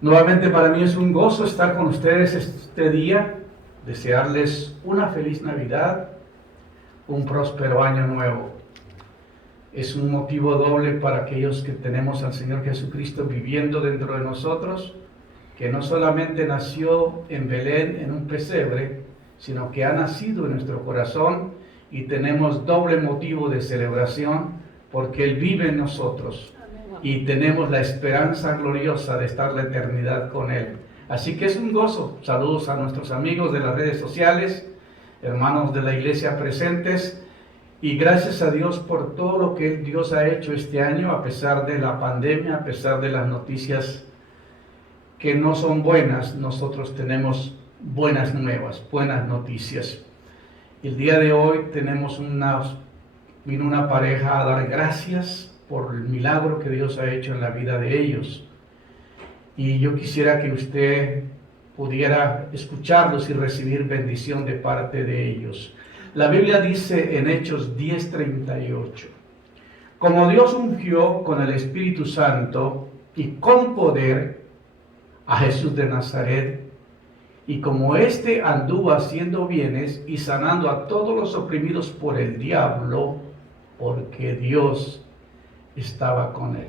Nuevamente para mí es un gozo estar con ustedes este día, desearles una feliz Navidad, un próspero año nuevo. Es un motivo doble para aquellos que tenemos al Señor Jesucristo viviendo dentro de nosotros, que no solamente nació en Belén en un pesebre, sino que ha nacido en nuestro corazón y tenemos doble motivo de celebración porque Él vive en nosotros y tenemos la esperanza gloriosa de estar la eternidad con Él. Así que es un gozo. Saludos a nuestros amigos de las redes sociales, hermanos de la iglesia presentes, y gracias a Dios por todo lo que Dios ha hecho este año, a pesar de la pandemia, a pesar de las noticias que no son buenas. Nosotros tenemos buenas nuevas, buenas noticias. El día de hoy vino una pareja a dar gracias por el milagro que Dios ha hecho en la vida de ellos. Y yo quisiera que usted pudiera escucharlos y recibir bendición de parte de ellos. La Biblia dice en Hechos 10:38, como Dios ungió con el Espíritu Santo y con poder a Jesús de Nazaret, y como éste anduvo haciendo bienes y sanando a todos los oprimidos por el diablo, porque Dios estaba con él.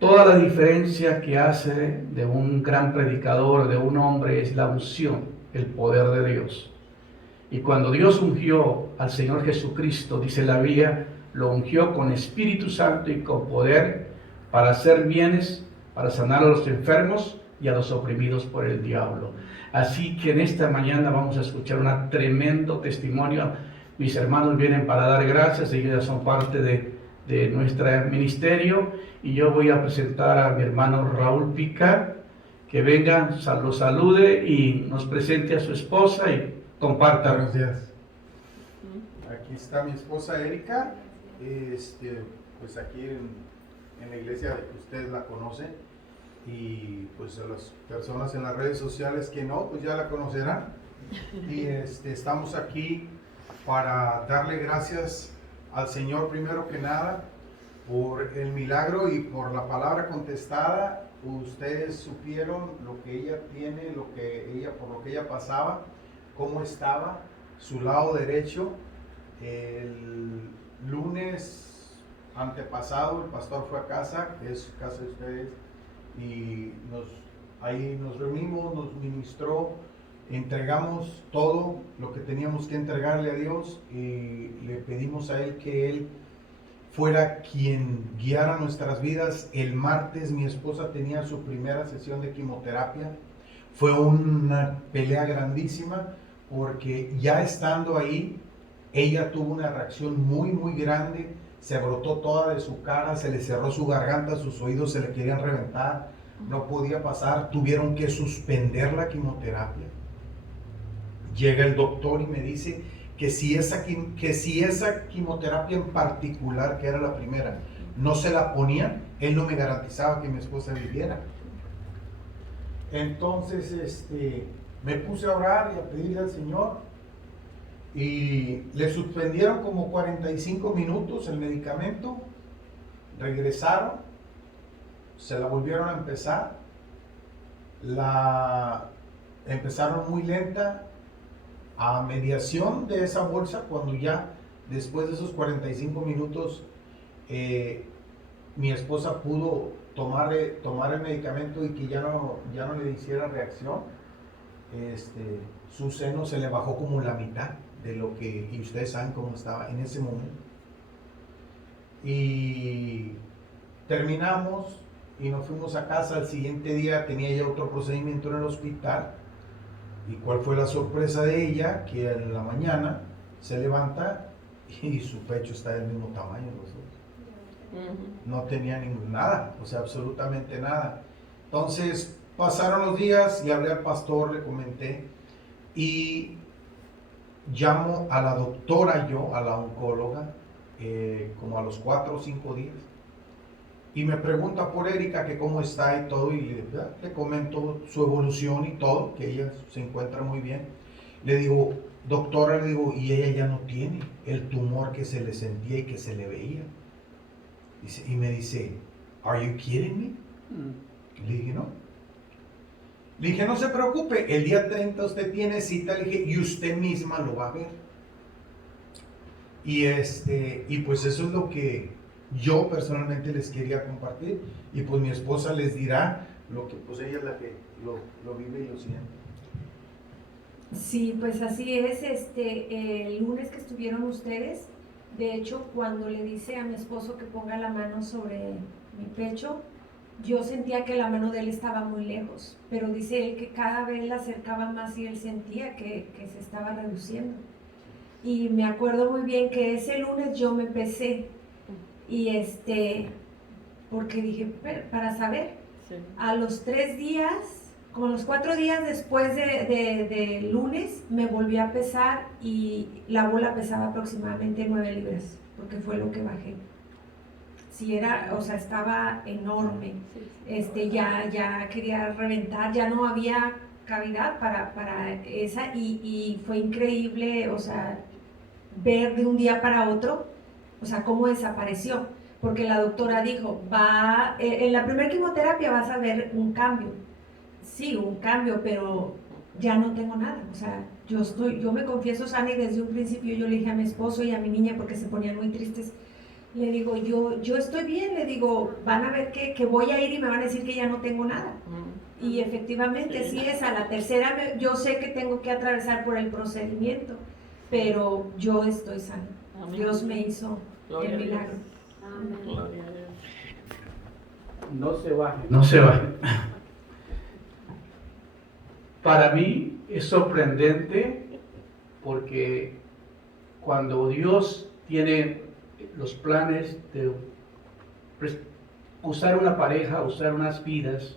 Toda la diferencia que hace de un gran predicador, de un hombre, es la unción, el poder de Dios. Y cuando Dios ungió al Señor Jesucristo, dice la Biblia, lo ungió con Espíritu Santo y con poder para hacer bienes, para sanar a los enfermos y a los oprimidos por el diablo. Así que en esta mañana vamos a escuchar un tremendo testimonio. Mis hermanos vienen para dar gracias, ellos ya son parte de nuestro ministerio, y yo voy a presentar a mi hermano Raúl Pica, que venga, lo salude y nos presente a su esposa y comparta. Buenos días. Aquí está mi esposa Erika, pues aquí en la iglesia, ustedes la conocen, y pues a las personas en las redes sociales que no, pues ya la conocerán. Y estamos aquí para darle gracias al Señor primero que nada por el milagro y por la palabra contestada. Ustedes supieron lo que ella tiene, por lo que ella pasaba, cómo estaba, su lado derecho. El lunes antepasado el pastor fue a casa, que es casa de ustedes, y ahí nos reunimos, nos ministró, entregamos todo lo que teníamos que entregarle a Dios y le pedimos a Él que Él fuera quien guiara nuestras vidas. El martes mi esposa tenía su primera sesión de quimioterapia. Fue una pelea grandísima porque ya estando ahí, ella tuvo una reacción muy grande, se brotó toda de su cara, se le cerró su garganta, sus oídos se le querían reventar, no podía pasar, tuvieron que suspender la quimioterapia. Llega el doctor y me dice que si esa quimioterapia en particular, que era la primera, no se la ponían, él no me garantizaba que mi esposa viviera. Entonces me puse a orar y a pedirle al Señor, y le suspendieron como 45 minutos el medicamento, regresaron, se la volvieron a empezar, la empezaron muy lenta. A mediación de esa bolsa, cuando ya después de esos 45 minutos mi esposa pudo tomar el medicamento y que ya no le hiciera reacción, su seno se le bajó como la mitad de lo que, y ustedes saben cómo estaba en ese momento. Y terminamos y nos fuimos a casa. Al siguiente día tenía ya otro procedimiento en el hospital. ¿Y cuál fue la sorpresa de ella? Que en la mañana se levanta y su pecho está del mismo tamaño los dos. No tenía nada, o sea, absolutamente nada. Entonces pasaron los días, le hablé al pastor, le comenté, y llamo a la doctora, a la oncóloga, como a los 4 o 5 días. Y me pregunta por Erika, que cómo está y todo, y le comento su evolución y todo, que ella se encuentra muy bien. Le digo, doctora, y ella ya no tiene el tumor que se le sentía y que se le veía. Y me dice, ¿Are you kidding me? Le dije, no, Le dije, no se preocupe, el día 30 usted tiene cita, le dije, y usted misma lo va a ver. Y pues eso es lo que yo personalmente les quería compartir, y pues mi esposa les dirá lo que pues ella es la que lo vive y lo siente. Sí, pues así es. El lunes que estuvieron ustedes, de hecho, cuando le dice a mi esposo que ponga la mano sobre mi pecho, yo sentía que la mano de él estaba muy lejos, pero dice él que cada vez la acercaba más y él sentía que se estaba reduciendo. Y me acuerdo muy bien que ese lunes yo me pesé y porque dije, para saber, Sí. a los 3 días, como los 4 días después de lunes, me volví a pesar y la bola pesaba aproximadamente 9 libras, porque fue lo que bajé. Sí, estaba enorme. Ya quería reventar, ya no había cavidad para esa, y fue increíble, ver de un día para otro, cómo desapareció, porque la doctora dijo, en la primera quimioterapia vas a ver un cambio. Sí, un cambio, pero ya no tengo nada. Yo me confieso sana, y desde un principio yo le dije a mi esposo y a mi niña, porque se ponían muy tristes, le digo, yo estoy bien, le digo, van a ver que voy a ir y me van a decir que ya no tengo nada. Y efectivamente, sí es, a la tercera, yo sé que tengo que atravesar por el procedimiento, pero yo estoy sana. Amén. Dios me hizo Gloria el a Dios. milagro. Gloria a Dios. No se baje. No se baje. Para mí es sorprendente porque cuando Dios tiene los planes de usar una pareja, usar unas vidas,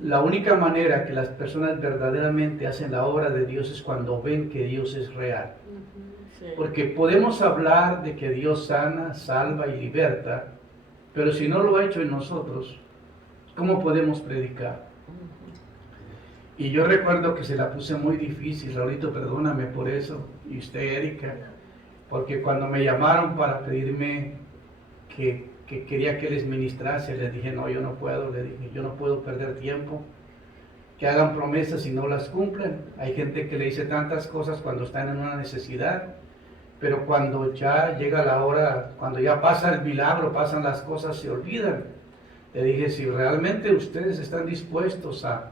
la única manera que las personas verdaderamente hacen la obra de Dios es cuando ven que Dios es real. Sí. Porque podemos hablar de que Dios sana, salva y liberta, pero si no lo ha hecho en nosotros, ¿cómo podemos predicar? Y yo recuerdo que se la puse muy difícil, Raulito, perdóname por eso, y usted, Erika, porque cuando me llamaron para pedirme que quería que les ministrase, les dije, no, yo no puedo, le dije, yo no puedo perder tiempo, que hagan promesas y no las cumplen. Hay gente que le dice tantas cosas cuando están en una necesidad, pero cuando ya llega la hora, cuando ya pasa el milagro, pasan las cosas, se olvidan. Le dije, si realmente ustedes están dispuestos a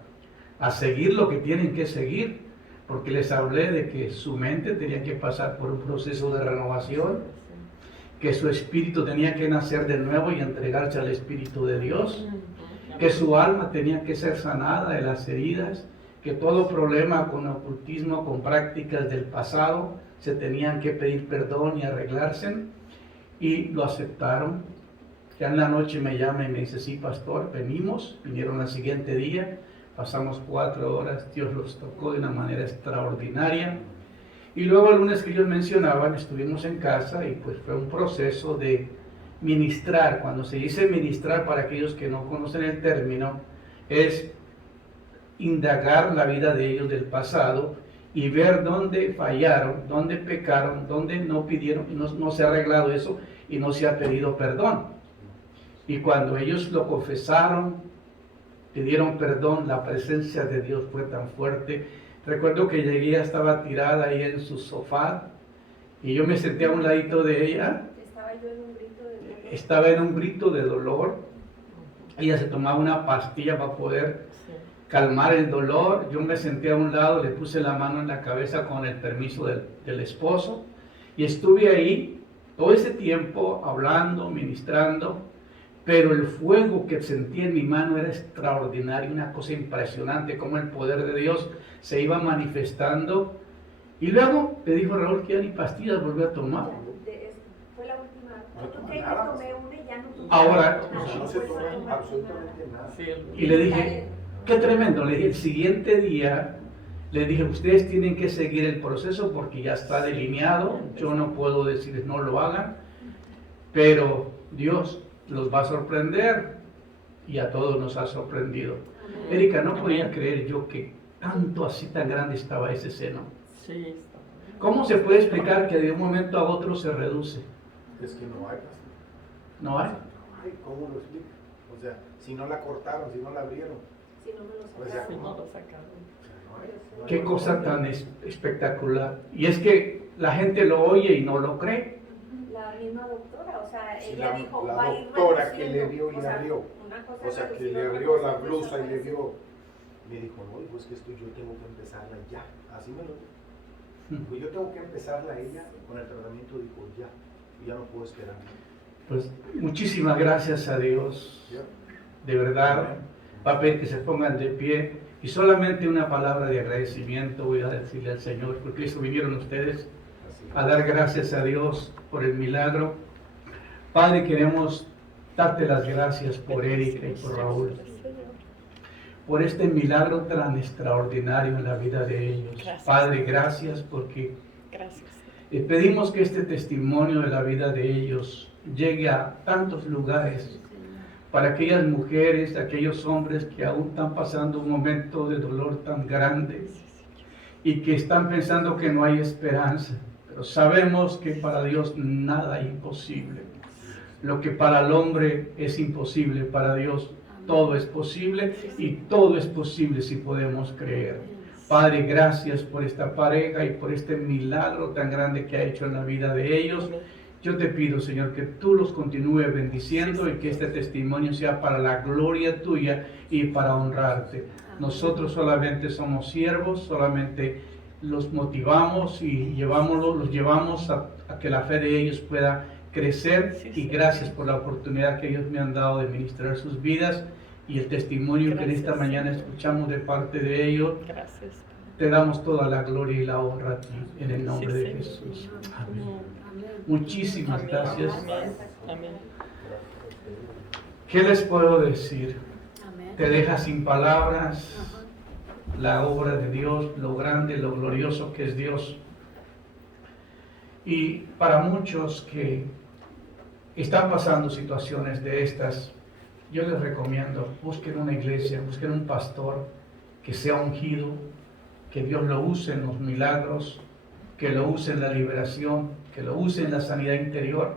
seguir lo que tienen que seguir, porque les hablé de que su mente tenía que pasar por un proceso de renovación, que su espíritu tenía que nacer de nuevo y entregarse al Espíritu de Dios, que su alma tenía que ser sanada de las heridas, que todo problema con ocultismo, con prácticas del pasado, se tenían que pedir perdón y arreglarse, y lo aceptaron. Ya en la noche me llama y me dice, sí, pastor, vinieron al siguiente día, pasamos 4 horas, Dios los tocó de una manera extraordinaria. Y luego el lunes que ellos mencionaban, estuvimos en casa y pues fue un proceso de ministrar. Cuando se dice ministrar, para aquellos que no conocen el término, es indagar la vida de ellos del pasado y ver dónde fallaron, dónde pecaron, dónde no pidieron, no se ha arreglado eso y no se ha pedido perdón. Y cuando ellos lo confesaron, pidieron perdón, la presencia de Dios fue tan fuerte. Recuerdo que llegué, estaba tirada ahí en su sofá y yo me senté a un ladito de ella. Estaba yo en un grito de dolor. Estaba en un grito de dolor. Ella se tomaba una pastilla para poder calmar el dolor. Yo me senté a un lado, le puse la mano en la cabeza con el permiso del esposo y estuve ahí todo ese tiempo hablando, ministrando. Pero el fuego que sentí en mi mano era extraordinario, una cosa impresionante, como el poder de Dios se iba manifestando. Y luego me dijo Raúl que ya ni pastillas volvió a tomar. Fue la última. No tomó Ok, nada. me tomé una y ya no tomé Ahora, nada. No se tomó absolutamente nada. Sí. y le dije, qué tremendo. Le dije, el siguiente día, le dije, ustedes tienen que seguir el proceso porque ya está delineado. Yo no puedo decirles no lo hagan, pero Dios los va a sorprender y a todos nos ha sorprendido. Erika, no podía creer yo que tanto así tan grande estaba ese seno. Sí. ¿Cómo se puede explicar que de un momento a otro se reduce? Es que no hay. ¿No hay? ¿Cómo lo explica? O sea, si no la cortaron, si no la abrieron, Si no me lo Pues sacaron. Si no lo sacaron. Qué cosa tan espectacular. Y es que la gente lo oye y no lo cree. La misma doctora, o sea, Sí, ella dijo, la va a ir doctora que le reduciendo. vio y O le sea, abrió. una cosa O es sea, que reducir, le otra abrió cosa la es blusa y le desaparecer. vio. Me dijo, no, pues que esto yo tengo que empezarla ya. Así me lo dijo. Pues yo tengo que empezarla ella con el tratamiento, dijo, ya. Ya no puedo esperar. Pues muchísimas gracias a Dios. ¿Ya? De verdad, va a pedir que se pongan de pie y solamente una palabra de agradecimiento voy a decirle al Señor, porque eso vinieron ustedes Así. a dar gracias a Dios por el milagro. Padre, queremos darte las gracias por Erika y por Raúl, por este milagro tan extraordinario en la vida de ellos. Gracias. Padre, gracias porque Gracias. pedimos que este testimonio de la vida de ellos llegue a tantos lugares para aquellas mujeres, aquellos hombres que aún están pasando un momento de dolor tan grande y que están pensando que no hay esperanza. Pero sabemos que para Dios nada es imposible. Lo que para el hombre es imposible, para Dios todo es posible y todo es posible si podemos creer. Padre, gracias por esta pareja y por este milagro tan grande que ha hecho en la vida de ellos. Yo te pido, Señor, que tú los continúes bendiciendo y que este testimonio sea para la gloria tuya y para honrarte. Nosotros solamente somos siervos, solamente los motivamos y los llevamos a que la fe de ellos pueda crecer. Y gracias por la oportunidad que ellos me han dado de ministrar sus vidas y el testimonio que en esta mañana escuchamos de parte de ellos. Gracias. Te damos toda la gloria y la honra a ti, en el nombre de Señor. Jesús. Amén. Amén. Muchísimas Amén. gracias. Amén. Amén. ¿Qué les puedo decir? Amén. Te deja sin palabras Ajá. la obra de Dios, lo grande, lo glorioso que es Dios. Y para muchos que están pasando situaciones de estas, yo les recomiendo, busquen una iglesia, busquen un pastor que sea ungido, que Dios lo use en los milagros, que lo use en la liberación, que lo use en la sanidad interior.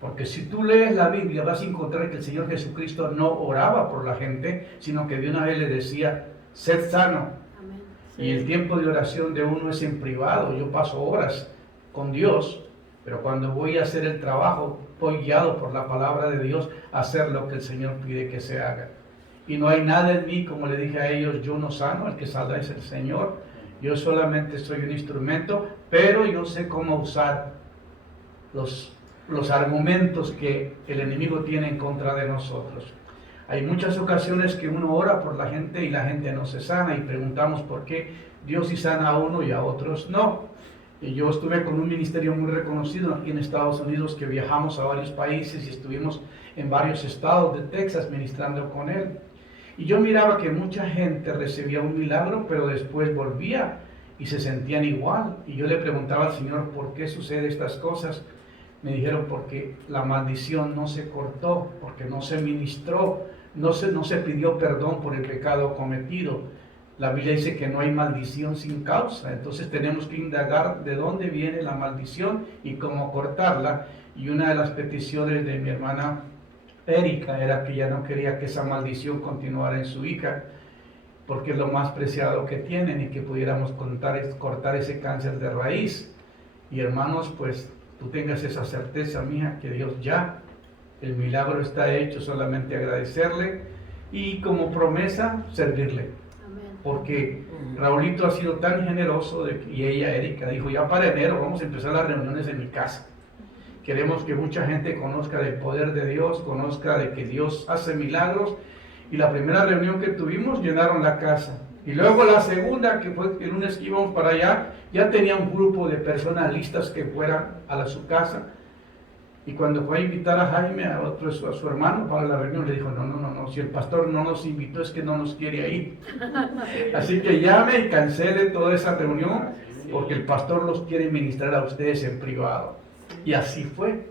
Porque si tú lees la Biblia vas a encontrar que el Señor Jesucristo no oraba por la gente, sino que de una vez le decía, sed sano. Amén. Y el tiempo de oración de uno es en privado. Yo paso horas con Dios, pero cuando voy a hacer el trabajo, voy guiado por la palabra de Dios a hacer lo que el Señor pide que se haga. Y no hay nada en mí, como le dije a ellos, yo no sano, el que salva es el Señor. Yo solamente soy un instrumento, pero yo sé cómo usar los argumentos que el enemigo tiene en contra de nosotros. Hay muchas ocasiones que uno ora por la gente y la gente no se sana y preguntamos por qué Dios sí sana a uno y a otros no. Y yo estuve con un ministerio muy reconocido aquí en Estados Unidos que viajamos a varios países y estuvimos en varios estados de Texas ministrando con él. Y yo miraba que mucha gente recibía un milagro, pero después volvía y se sentían igual. Y yo le preguntaba al Señor, ¿por qué suceden estas cosas? Me dijeron, porque la maldición no se cortó, porque no se ministró, no se pidió perdón por el pecado cometido. La Biblia dice que no hay maldición sin causa, entonces tenemos que indagar de dónde viene la maldición y cómo cortarla. Y una de las peticiones de mi hermana Erika era que ella no quería que esa maldición continuara en su hija, porque es lo más preciado que tienen y que pudiéramos cortar ese cáncer de raíz. Y hermanos, pues tú tengas esa certeza, mija, que Dios ya, el milagro está hecho, solamente agradecerle y como promesa, servirle. Amén. Porque Raulito ha sido tan generoso y ella, Erika, dijo, ya para enero vamos a empezar las reuniones en mi casa. Queremos que mucha gente conozca del poder de Dios, conozca de que Dios hace milagros. Y la primera reunión que tuvimos llenaron la casa. Y luego la segunda, que fue el lunes que íbamos para allá, ya tenía un grupo de personas listas que fueran a su casa. Y cuando fue a invitar a Jaime, a su hermano, para la reunión, le dijo, no, si el pastor no nos invitó es que no nos quiere ir. Así que llame y cancele toda esa reunión, porque el pastor los quiere ministrar a ustedes en privado. Y así fue.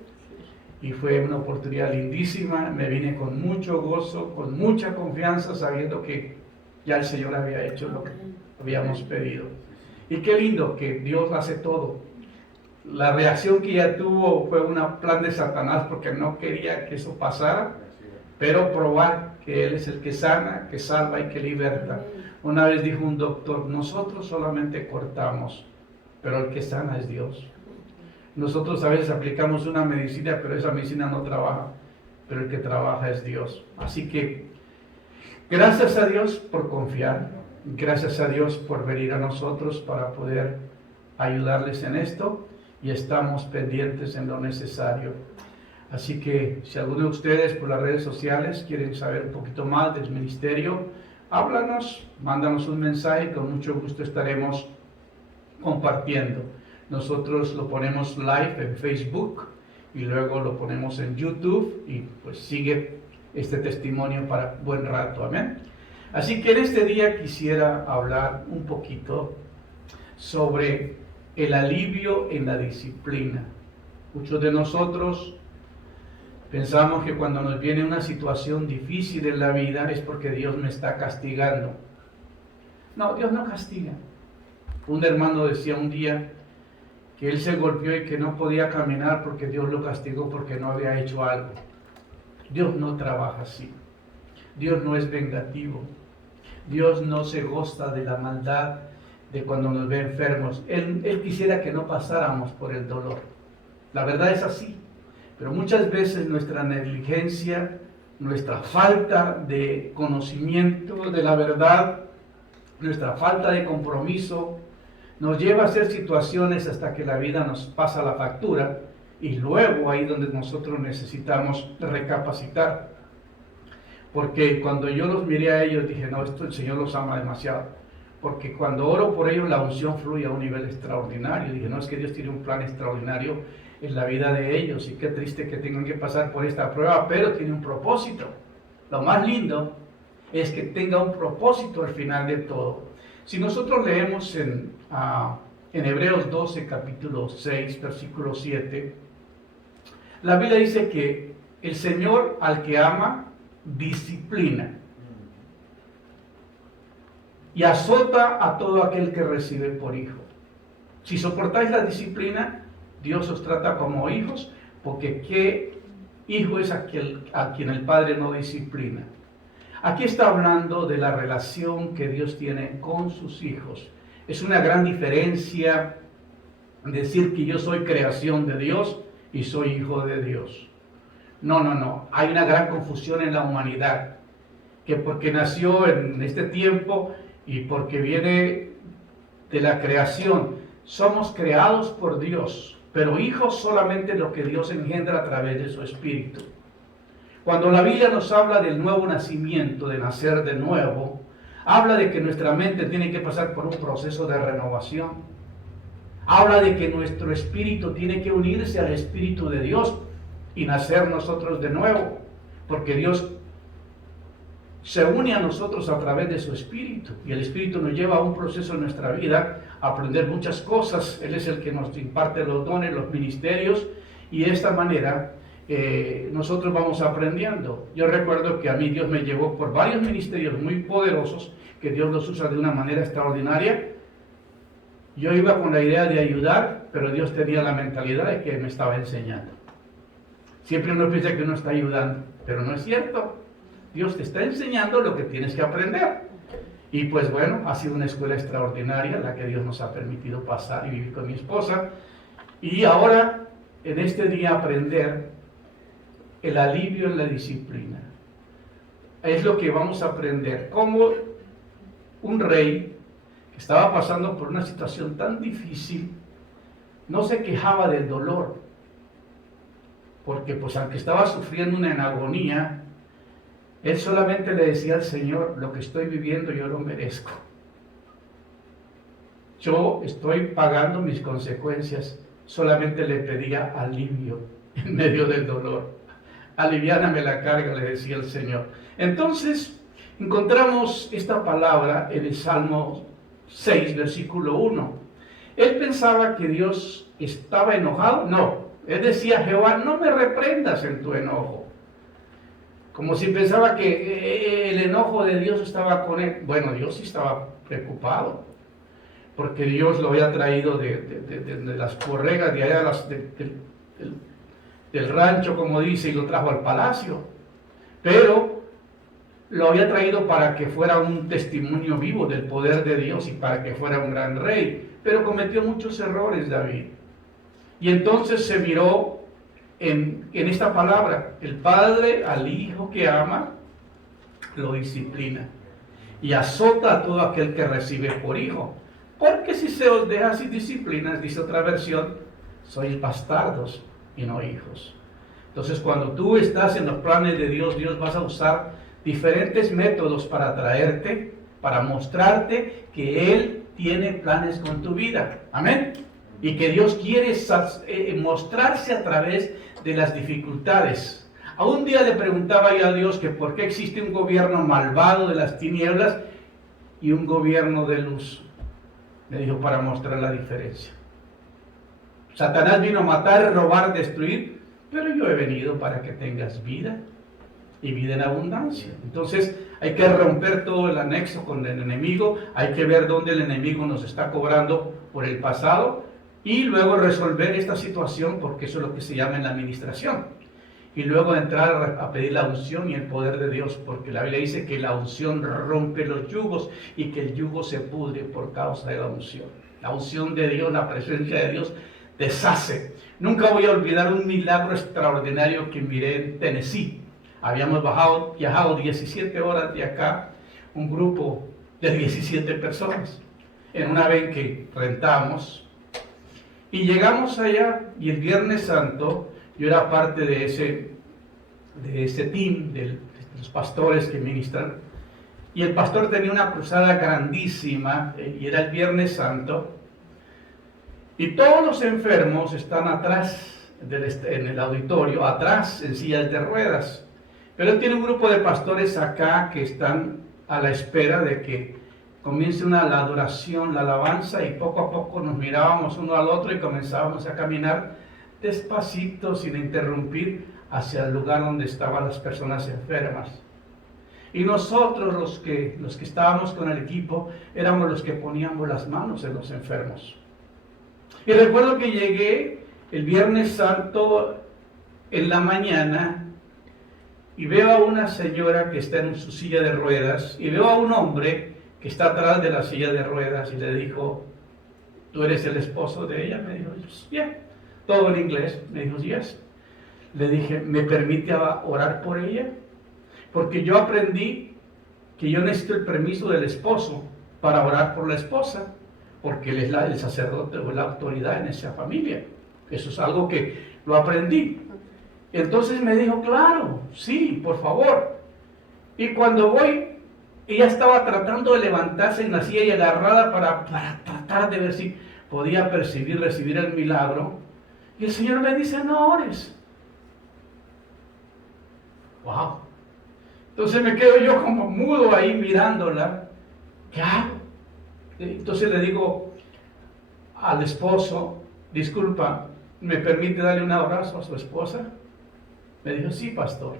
Y fue una oportunidad lindísima. Me vine con mucho gozo, con mucha confianza, sabiendo que ya el Señor había hecho lo que habíamos pedido. Y qué lindo que Dios hace todo. La reacción que ella tuvo fue un plan de Satanás porque no quería que eso pasara, pero probar que Él es el que sana, que salva y que liberta. Una vez dijo un doctor, nosotros solamente cortamos, pero el que sana es Dios. Nosotros a veces aplicamos una medicina, pero esa medicina no trabaja, pero el que trabaja es Dios. Así que gracias a Dios por confiar, gracias a Dios por venir a nosotros para poder ayudarles en esto, y estamos pendientes en lo necesario. Así que si alguno de ustedes por las redes sociales quieren saber un poquito más del ministerio, háblanos, mándanos un mensaje, con mucho gusto estaremos compartiendo. Nosotros lo ponemos live en Facebook y luego lo ponemos en YouTube, y pues sigue este testimonio para buen rato, amén. Así que en este día quisiera hablar un poquito sobre el alivio en la disciplina. Muchos de nosotros pensamos que cuando nos viene una situación difícil en la vida es porque Dios me está castigando. No, Dios no castiga. Un hermano decía un día que él se golpeó y que no podía caminar porque Dios lo castigó porque no había hecho algo. Dios no trabaja así. Dios no es vengativo. Dios no se goza de la maldad de cuando nos ve enfermos. Él quisiera que no pasáramos por el dolor. La verdad es así. Pero muchas veces nuestra negligencia, nuestra falta de conocimiento de la verdad, nuestra falta de compromiso, nos lleva a hacer situaciones hasta que la vida nos pasa la factura, y luego ahí donde nosotros necesitamos recapacitar. Porque cuando yo los miré a ellos dije, no, esto el Señor los ama demasiado. Porque cuando oro por ellos la unción fluye a un nivel extraordinario. Dije, no, es que Dios tiene un plan extraordinario en la vida de ellos, y qué triste que tengan que pasar por esta prueba, pero tiene un propósito. Lo más lindo es que tenga un propósito al final de todo. Si nosotros leemos en Hebreos 12, capítulo 6, versículo 7, la Biblia dice que el Señor al que ama, disciplina y azota a todo aquel que recibe por hijo. Si soportáis la disciplina, Dios os trata como hijos, porque ¿qué hijo es aquel a quien el Padre no disciplina? Aquí está hablando de la relación que Dios tiene con sus hijos. Es una gran diferencia decir que yo soy creación de Dios y soy hijo de Dios. No. Hay una gran confusión en la humanidad, que porque nació en este tiempo y porque viene de la creación, somos creados por Dios, pero hijos solamente lo que Dios engendra a través de su Espíritu. Cuando la Biblia nos habla del nuevo nacimiento, de nacer de nuevo, habla de que nuestra mente tiene que pasar por un proceso de renovación. Habla de que nuestro espíritu tiene que unirse al Espíritu de Dios y nacer nosotros de nuevo, porque Dios se une a nosotros a través de su Espíritu, y el Espíritu nos lleva a un proceso en nuestra vida, a aprender muchas cosas. Él es el que nos imparte los dones, los ministerios, y de esta manera nosotros vamos aprendiendo. Yo recuerdo que a mí Dios me llevó por varios ministerios muy poderosos, que Dios los usa de una manera extraordinaria. Yo iba con la idea de ayudar, pero Dios tenía la mentalidad de que me estaba enseñando. Siempre uno piensa que uno está ayudando, pero no es cierto. Dios te está enseñando lo que tienes que aprender. Y pues bueno, ha sido una escuela extraordinaria la que Dios nos ha permitido pasar y vivir con mi esposa. Y ahora, en este día, aprender el alivio en la disciplina. Es lo que vamos a aprender. Cómo un rey que estaba pasando por una situación tan difícil no se quejaba del dolor, porque pues aunque estaba sufriendo una agonía, él solamente le decía al Señor, lo que estoy viviendo yo lo merezco. Yo estoy pagando mis consecuencias. Solamente le pedía alivio en medio del dolor. Aliviáname la carga, le decía el Señor. Entonces, encontramos esta palabra en el Salmo 6, versículo 1. Él pensaba que Dios estaba enojado. No, él decía, Jehová, no me reprendas en tu enojo. Como si pensaba que el enojo de Dios estaba con él. Bueno, Dios sí estaba preocupado, porque Dios lo había traído de las corregas, de allá del rancho, como dice, y lo trajo al palacio. Pero lo había traído para que fuera un testimonio vivo del poder de Dios y para que fuera un gran rey, pero cometió muchos errores David. Y entonces se miró en esta palabra: el padre al hijo que ama lo disciplina y azota a todo aquel que recibe por hijo, porque si se os deja sin disciplinas, dice otra versión, sois bastardos y no hijos. Entonces, cuando tú estás en los planes de Dios, Dios va a usar diferentes métodos para atraerte, para mostrarte que Él tiene planes con tu vida. Amén. Y que Dios quiere mostrarse a través de las dificultades. A un día le preguntaba yo a Dios que por qué existe un gobierno malvado de las tinieblas y un gobierno de luz. Me dijo, para mostrar la diferencia. Satanás vino a matar, robar, destruir, pero yo he venido para que tengas vida y vida en abundancia. Entonces hay que romper todo el anexo con el enemigo, hay que ver dónde el enemigo nos está cobrando por el pasado y luego resolver esta situación, porque eso es lo que se llama en la administración. Y luego entrar a pedir la unción y el poder de Dios, porque la Biblia dice que la unción rompe los yugos y que el yugo se pudre por causa de la unción. La unción de Dios, la presencia de Dios deshace. Nunca voy a olvidar un milagro extraordinario que miré en Tennessee. Habíamos viajado 17 horas de acá, un grupo de 17 personas, en una van que rentamos. Y llegamos allá y el Viernes Santo yo era parte de ese team de los pastores que ministran. Y el pastor tenía una cruzada grandísima y era el Viernes Santo. Y todos los enfermos están atrás en el auditorio, atrás en sillas de ruedas. Pero él tiene un grupo de pastores acá que están a la espera de que comience la adoración, la alabanza, y poco a poco nos mirábamos uno al otro y comenzábamos a caminar despacito, sin interrumpir, hacia el lugar donde estaban las personas enfermas. Y nosotros, los que estábamos con el equipo, éramos los que poníamos las manos en los enfermos. Y recuerdo que llegué el Viernes Santo en la mañana y veo a una señora que está en su silla de ruedas y veo a un hombre que está atrás de la silla de ruedas y le dijo, ¿tú eres el esposo de ella? Me dijo, yeah. Todo en inglés. Me dijo, yes. Le dije, ¿me permite orar por ella? Porque yo aprendí que yo necesito el permiso del esposo para orar por la esposa, porque él es el sacerdote o la autoridad en esa familia. Eso es algo que lo aprendí. Entonces me dijo, claro, sí, por favor. Y cuando voy, ella estaba tratando de levantarse en la silla y agarrada para tratar de ver si podía recibir el milagro. Y el Señor me dice, no ores. Wow. Entonces me quedo yo como mudo ahí mirándola. ¿Qué hago? Entonces le digo al esposo, disculpa, ¿me permite darle un abrazo a su esposa? Me dijo, sí, pastor.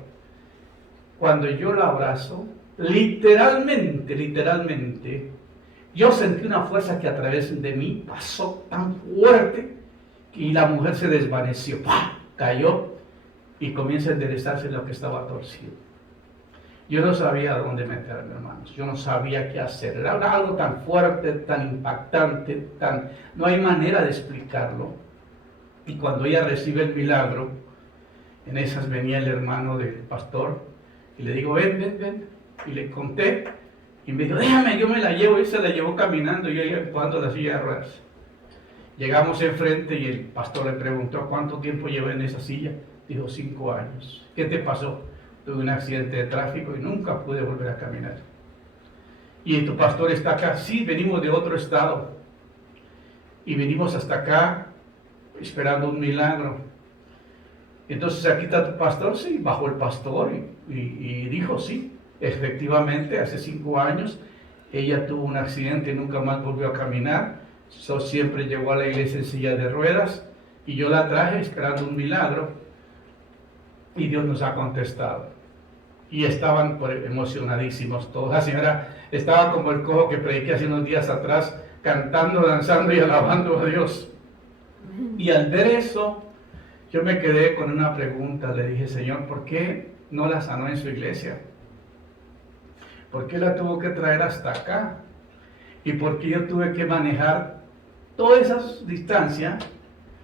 Cuando yo la abrazo, literalmente, yo sentí una fuerza que a través de mí pasó tan fuerte y la mujer se desvaneció, ¡pah! Cayó y comienza a enderezarse lo que estaba torcido. Yo no sabía dónde meterme, hermanos. Yo no sabía qué hacer. Era algo tan fuerte, tan impactante, no hay manera de explicarlo. Y cuando ella recibe el milagro, en esas venía el hermano del pastor y le digo, ven. Y le conté y me dijo, déjame, yo me la llevo. Y se la llevó caminando y ella empujando la silla de ruedas. Llegamos enfrente y el pastor le preguntó, ¿cuánto tiempo lleva en esa silla? Dijo, 5 años. ¿Qué te pasó? Tuve un accidente de tráfico y nunca pude volver a caminar. ¿Y tu pastor está acá? Sí, venimos de otro estado. Y venimos hasta acá esperando un milagro. Entonces, ¿aquí está tu pastor? Sí, bajó el pastor y dijo, sí, efectivamente, hace 5 años ella tuvo un accidente y nunca más volvió a caminar. Siempre llegó a la iglesia en silla de ruedas y yo la traje esperando un milagro. Y Dios nos ha contestado. Y estaban emocionadísimos todos. La señora estaba como el cojo que prediqué hace unos días atrás, cantando, danzando y alabando a Dios. Y al ver eso, yo me quedé con una pregunta. Le dije, Señor, ¿por qué no la sanó en su iglesia? ¿Por qué la tuvo que traer hasta acá? ¿Y por qué yo tuve que manejar toda esa distancia?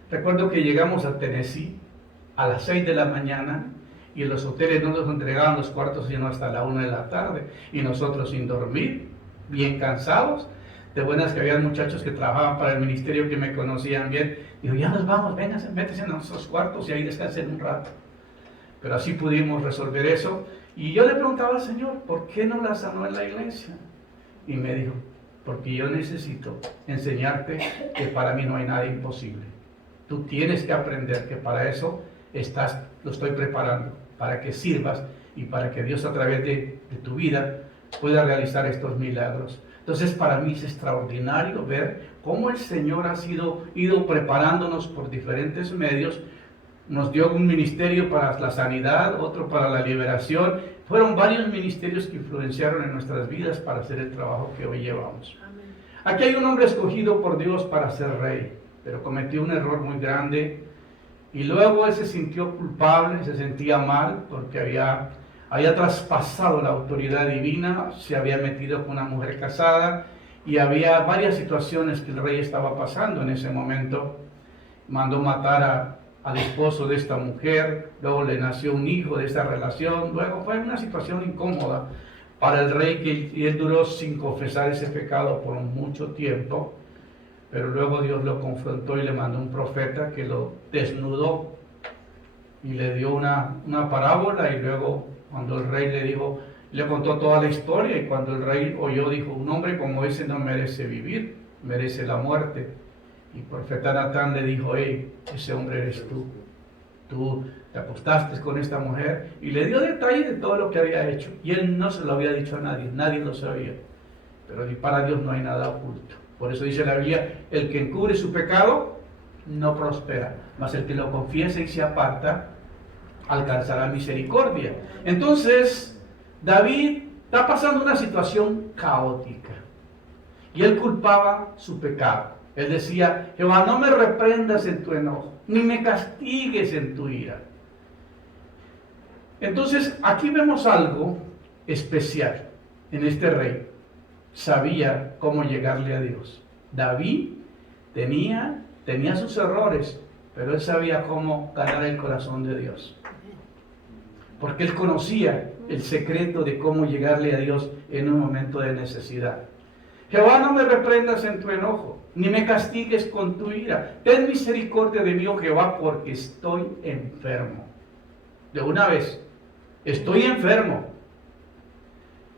Recuerdo que llegamos a Tennessee a las 6 de la mañana y en los hoteles no nos entregaban los cuartos sino hasta la 1 de la tarde. Y nosotros sin dormir, bien cansados. De buenas que había muchachos que trabajaban para el ministerio que me conocían bien. Digo, ya nos vamos, vénganse, métanse en nuestros cuartos y ahí descansen un rato. Pero así pudimos resolver eso. Y yo le preguntaba al Señor, ¿por qué no la sanó en la iglesia? Y me dijo, porque yo necesito enseñarte que para mí no hay nada imposible. Tú tienes que aprender que para eso lo estoy preparando, para que sirvas y para que Dios a través de tu vida pueda realizar estos milagros. Entonces para mí es extraordinario ver cómo el Señor ha ido preparándonos por diferentes medios. Nos dio un ministerio para la sanidad, otro para la liberación. Fueron varios ministerios que influenciaron en nuestras vidas para hacer el trabajo que hoy llevamos. Aquí hay un hombre escogido por Dios para ser rey, pero cometió un error muy grande y luego él se sintió culpable, se sentía mal porque había traspasado la autoridad divina, se había metido con una mujer casada y había varias situaciones que el rey estaba pasando en ese momento. Mandó matar al esposo de esta mujer, luego le nació un hijo de esta relación, luego fue una situación incómoda para el rey y él duró sin confesar ese pecado por mucho tiempo, pero luego Dios lo confrontó y le mandó un profeta que lo desnudó y le dio una parábola y luego cuando el rey le contó toda la historia y cuando el rey oyó dijo, un hombre como ese no merece vivir, merece la muerte. Y el profeta Natán le dijo, hey, ese hombre eres tú. Tú te acostaste con esta mujer. Y le dio detalles de todo lo que había hecho. Y él no se lo había dicho a nadie, nadie lo sabía. Pero para Dios no hay nada oculto. Por eso dice la Biblia, el que encubre su pecado no prospera. Mas el que lo confiesa y se aparta, alcanzará misericordia. Entonces, David está pasando una situación caótica. Y él culpaba su pecado. Él decía, Jehová, no me reprendas en tu enojo, ni me castigues en tu ira. Entonces, aquí vemos algo especial en este rey. Sabía cómo llegarle a Dios. David tenía sus errores, pero él sabía cómo ganar el corazón de Dios. Porque él conocía el secreto de cómo llegarle a Dios en un momento de necesidad. Jehová, no me reprendas en tu enojo, ni me castigues con tu ira. Ten misericordia de mí, oh Jehová, porque estoy enfermo. De una vez, estoy enfermo.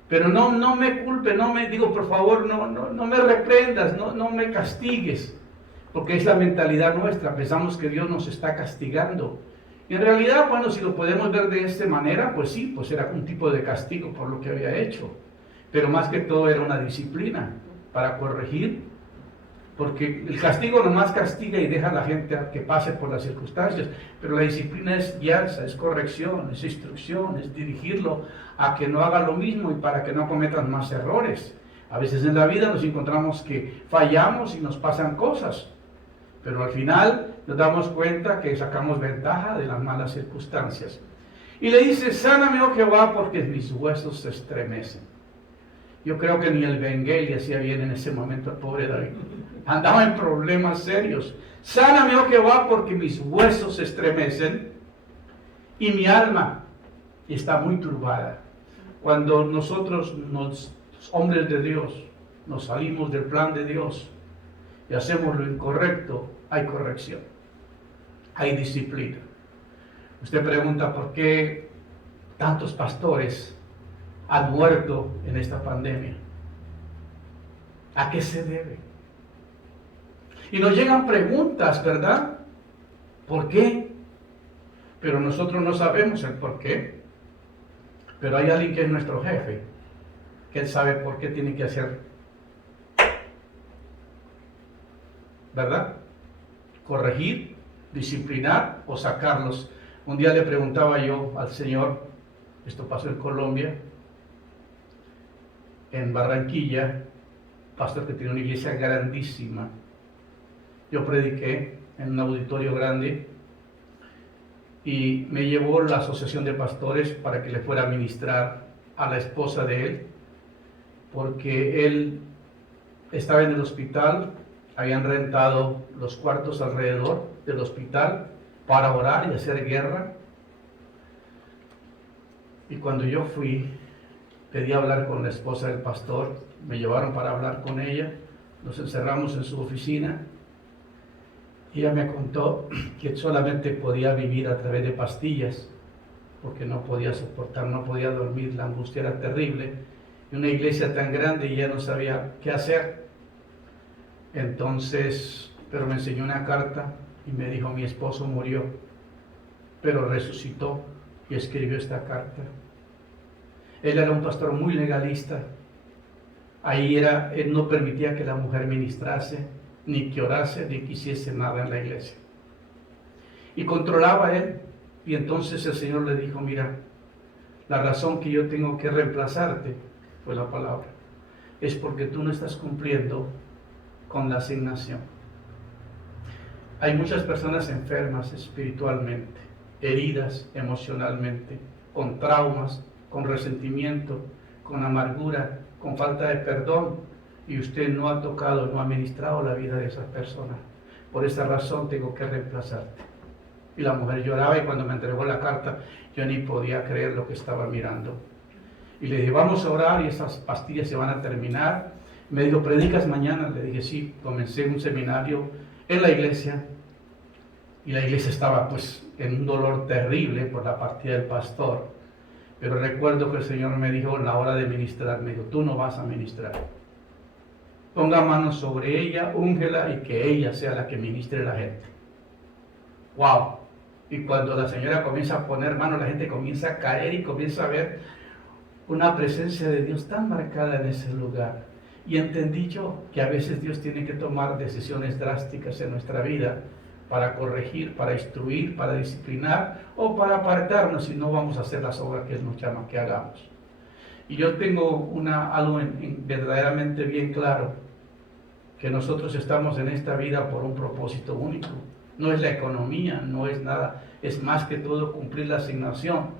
Pero no me culpe, por favor, no me reprendas, no me castigues. Porque es la mentalidad nuestra, pensamos que Dios nos está castigando. Y en realidad, bueno, si lo podemos ver de esta manera, pues sí, pues era un tipo de castigo por lo que había hecho. Pero más que todo era una disciplina para corregir, porque el castigo nomás castiga y deja a la gente a que pase por las circunstancias, pero la disciplina es guianza, es corrección, es instrucción, es dirigirlo a que no haga lo mismo y para que no cometan más errores. A veces en la vida nos encontramos que fallamos y nos pasan cosas, pero al final nos damos cuenta que sacamos ventaja de las malas circunstancias. Y le dice, sáname, oh Jehová, porque mis huesos se estremecen. Yo creo que ni el Bengué le hacía bien en ese momento al pobre David. Andaba en problemas serios. Sáname, oh Jehová, porque mis huesos se estremecen y mi alma está muy turbada. Cuando nosotros, los hombres de Dios, nos salimos del plan de Dios y hacemos lo incorrecto, hay corrección, hay disciplina. Usted pregunta por qué tantos pastores han muerto en esta pandemia. ¿A qué se debe? Y nos llegan preguntas, ¿verdad? ¿Por qué? Pero nosotros no sabemos el por qué. Pero hay alguien que es nuestro jefe, que él sabe por qué tiene que hacer, ¿verdad? Corregir, disciplinar o sacarlos. Un día le preguntaba yo al Señor, esto pasó en Colombia, en Barranquilla, pastor que tiene una iglesia grandísima. Yo prediqué en un auditorio grande y me llevó la asociación de pastores para que le fuera a ministrar a la esposa de él porque él estaba en el hospital, habían rentado los cuartos alrededor del hospital para orar y hacer guerra. Y cuando yo fui, pedí hablar con la esposa del pastor, me llevaron para hablar con ella, nos encerramos en su oficina. Ella me contó que solamente podía vivir a través de pastillas, porque no podía soportar, no podía dormir, la angustia era terrible. Y una iglesia tan grande y ya no sabía qué hacer. Entonces, pero me enseñó una carta y me dijo, mi esposo murió, pero resucitó, y escribió esta carta. Él era un pastor muy legalista. Él no permitía que la mujer ministrase, ni que orase, ni que hiciese nada en la iglesia. Y controlaba a él. Y entonces el Señor le dijo, mira, la razón que yo tengo que reemplazarte, fue la palabra, es porque tú no estás cumpliendo con la asignación. Hay muchas personas enfermas espiritualmente, heridas emocionalmente, con traumas, con resentimiento, con amargura, con falta de perdón, y usted no ha tocado, no ha ministrado la vida de esa persona. Por esa razón tengo que reemplazarte. Y la mujer lloraba, y cuando me entregó la carta, yo ni podía creer lo que estaba mirando. Y le dije, vamos a orar y esas pastillas se van a terminar. Me dijo, ¿predicas mañana? Le dije, sí. Comencé un seminario en la iglesia, y la iglesia estaba pues en un dolor terrible por la partida del pastor. Pero recuerdo que el Señor me dijo en la hora de ministrar, me dijo, tú no vas a ministrar. Ponga manos sobre ella, úngela, y que ella sea la que ministre a la gente. ¡Wow! Y cuando la señora comienza a poner manos, la gente comienza a caer y comienza a ver una presencia de Dios tan marcada en ese lugar. Y entendí yo que a veces Dios tiene que tomar decisiones drásticas en nuestra vida para corregir, para instruir, para disciplinar o para apartarnos si no vamos a hacer las obras que Él nos llama que hagamos. Y yo tengo algo verdaderamente bien claro, que nosotros estamos en esta vida por un propósito único. No es la economía, no es nada, es más que todo cumplir la asignación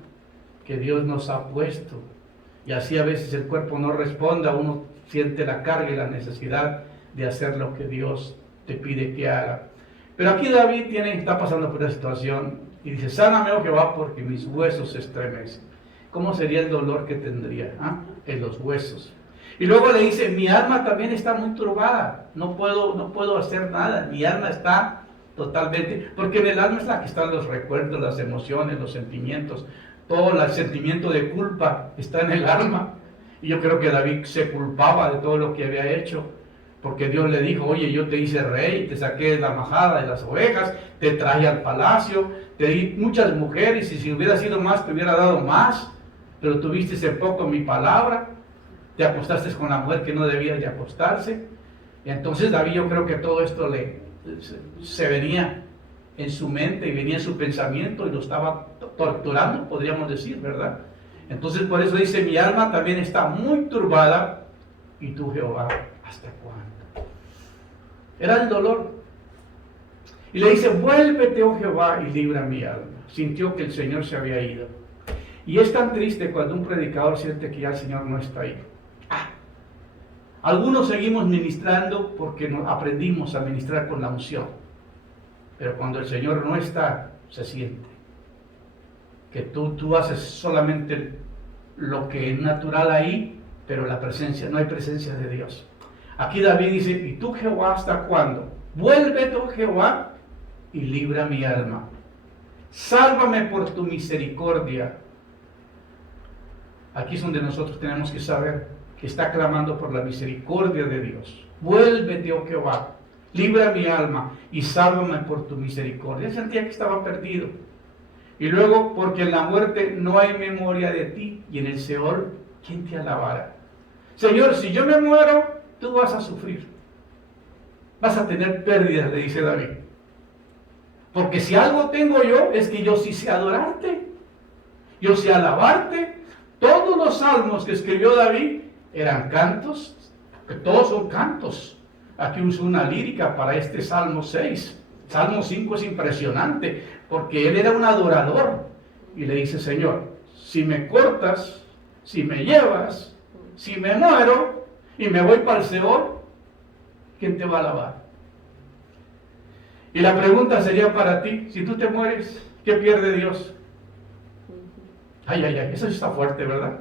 que Dios nos ha puesto. Y así a veces el cuerpo no responda, uno siente la carga y la necesidad de hacer lo que Dios te pide que haga. Pero aquí David está pasando por una situación y dice, sáname, oh Jehová, porque mis huesos se estremecen. ¿Cómo sería el dolor que tendría en los huesos? Y luego le dice, mi alma también está muy turbada, no puedo hacer nada, mi alma está totalmente, porque en el alma es la que están los recuerdos, las emociones, los sentimientos, todo el sentimiento de culpa está en el alma. Y yo creo que David se culpaba de todo lo que había hecho, porque Dios le dijo, oye, yo te hice rey, te saqué de la majada de las ovejas, te traje al palacio, te di muchas mujeres, y si hubiera sido más, te hubiera dado más, pero tuviste en poco mi palabra, te acostaste con la mujer que no debías de acostarse. Y entonces David, yo creo que todo esto se venía en su mente y venía en su pensamiento y lo estaba torturando, podríamos decir, ¿verdad? Entonces por eso dice, mi alma también está muy turbada, y tú, Jehová, ¿hasta cuándo? Era el dolor. Y le dice, vuélvete, oh Jehová, y libra mi alma. Sintió que el Señor se había ido. Y es tan triste cuando un predicador siente que ya el Señor no está ahí. Algunos seguimos ministrando porque aprendimos a ministrar con la unción. Pero cuando el Señor no está, se siente que tú haces solamente lo que es natural ahí, pero la presencia, no hay presencia de Dios. Aquí David dice, ¿y tú, Jehová, hasta cuándo? Vuélvete, oh Jehová, y libra mi alma. Sálvame por tu misericordia. Aquí es donde nosotros tenemos que saber que está clamando por la misericordia de Dios. Vuélvete, oh Jehová, libra mi alma y sálvame por tu misericordia. Él sentía que estaba perdido. Y luego, porque en la muerte no hay memoria de ti, y en el Seol, ¿quién te alabará? Señor, si yo me muero, tú vas a sufrir. Vas a tener pérdidas, le dice David. Porque si algo tengo yo, es que yo sí sé adorarte. Yo sé alabarte. Todos los salmos que escribió David eran cantos, que todos son cantos. Aquí uso una lírica para este Salmo 6. Salmo 5 es impresionante, porque él era un adorador. Y le dice, Señor, si me cortas, si me llevas, si me muero, y me voy para el Seol, ¿quién te va a lavar? Y la pregunta sería para ti, si tú te mueres, ¿qué pierde Dios? Ay, ay, ay, eso está fuerte, ¿verdad?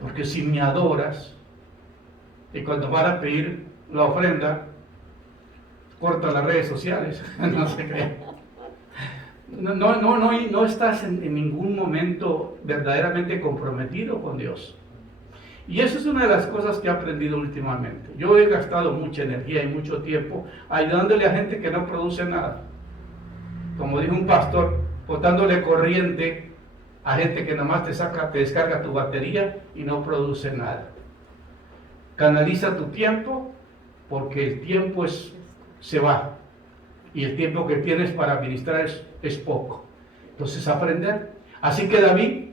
Porque si me adoras, y cuando van a pedir la ofrenda, corta las redes sociales, no se cree. No estás en ningún momento verdaderamente comprometido con Dios. Y eso es una de las cosas que he aprendido últimamente. Yo he gastado mucha energía y mucho tiempo ayudándole a gente que no produce nada. Como dijo un pastor, botándole corriente a gente que nomás te descarga tu batería y no produce nada. Canaliza tu tiempo, porque el tiempo se va. Y el tiempo que tienes para administrar es poco. Entonces aprender. Así que David,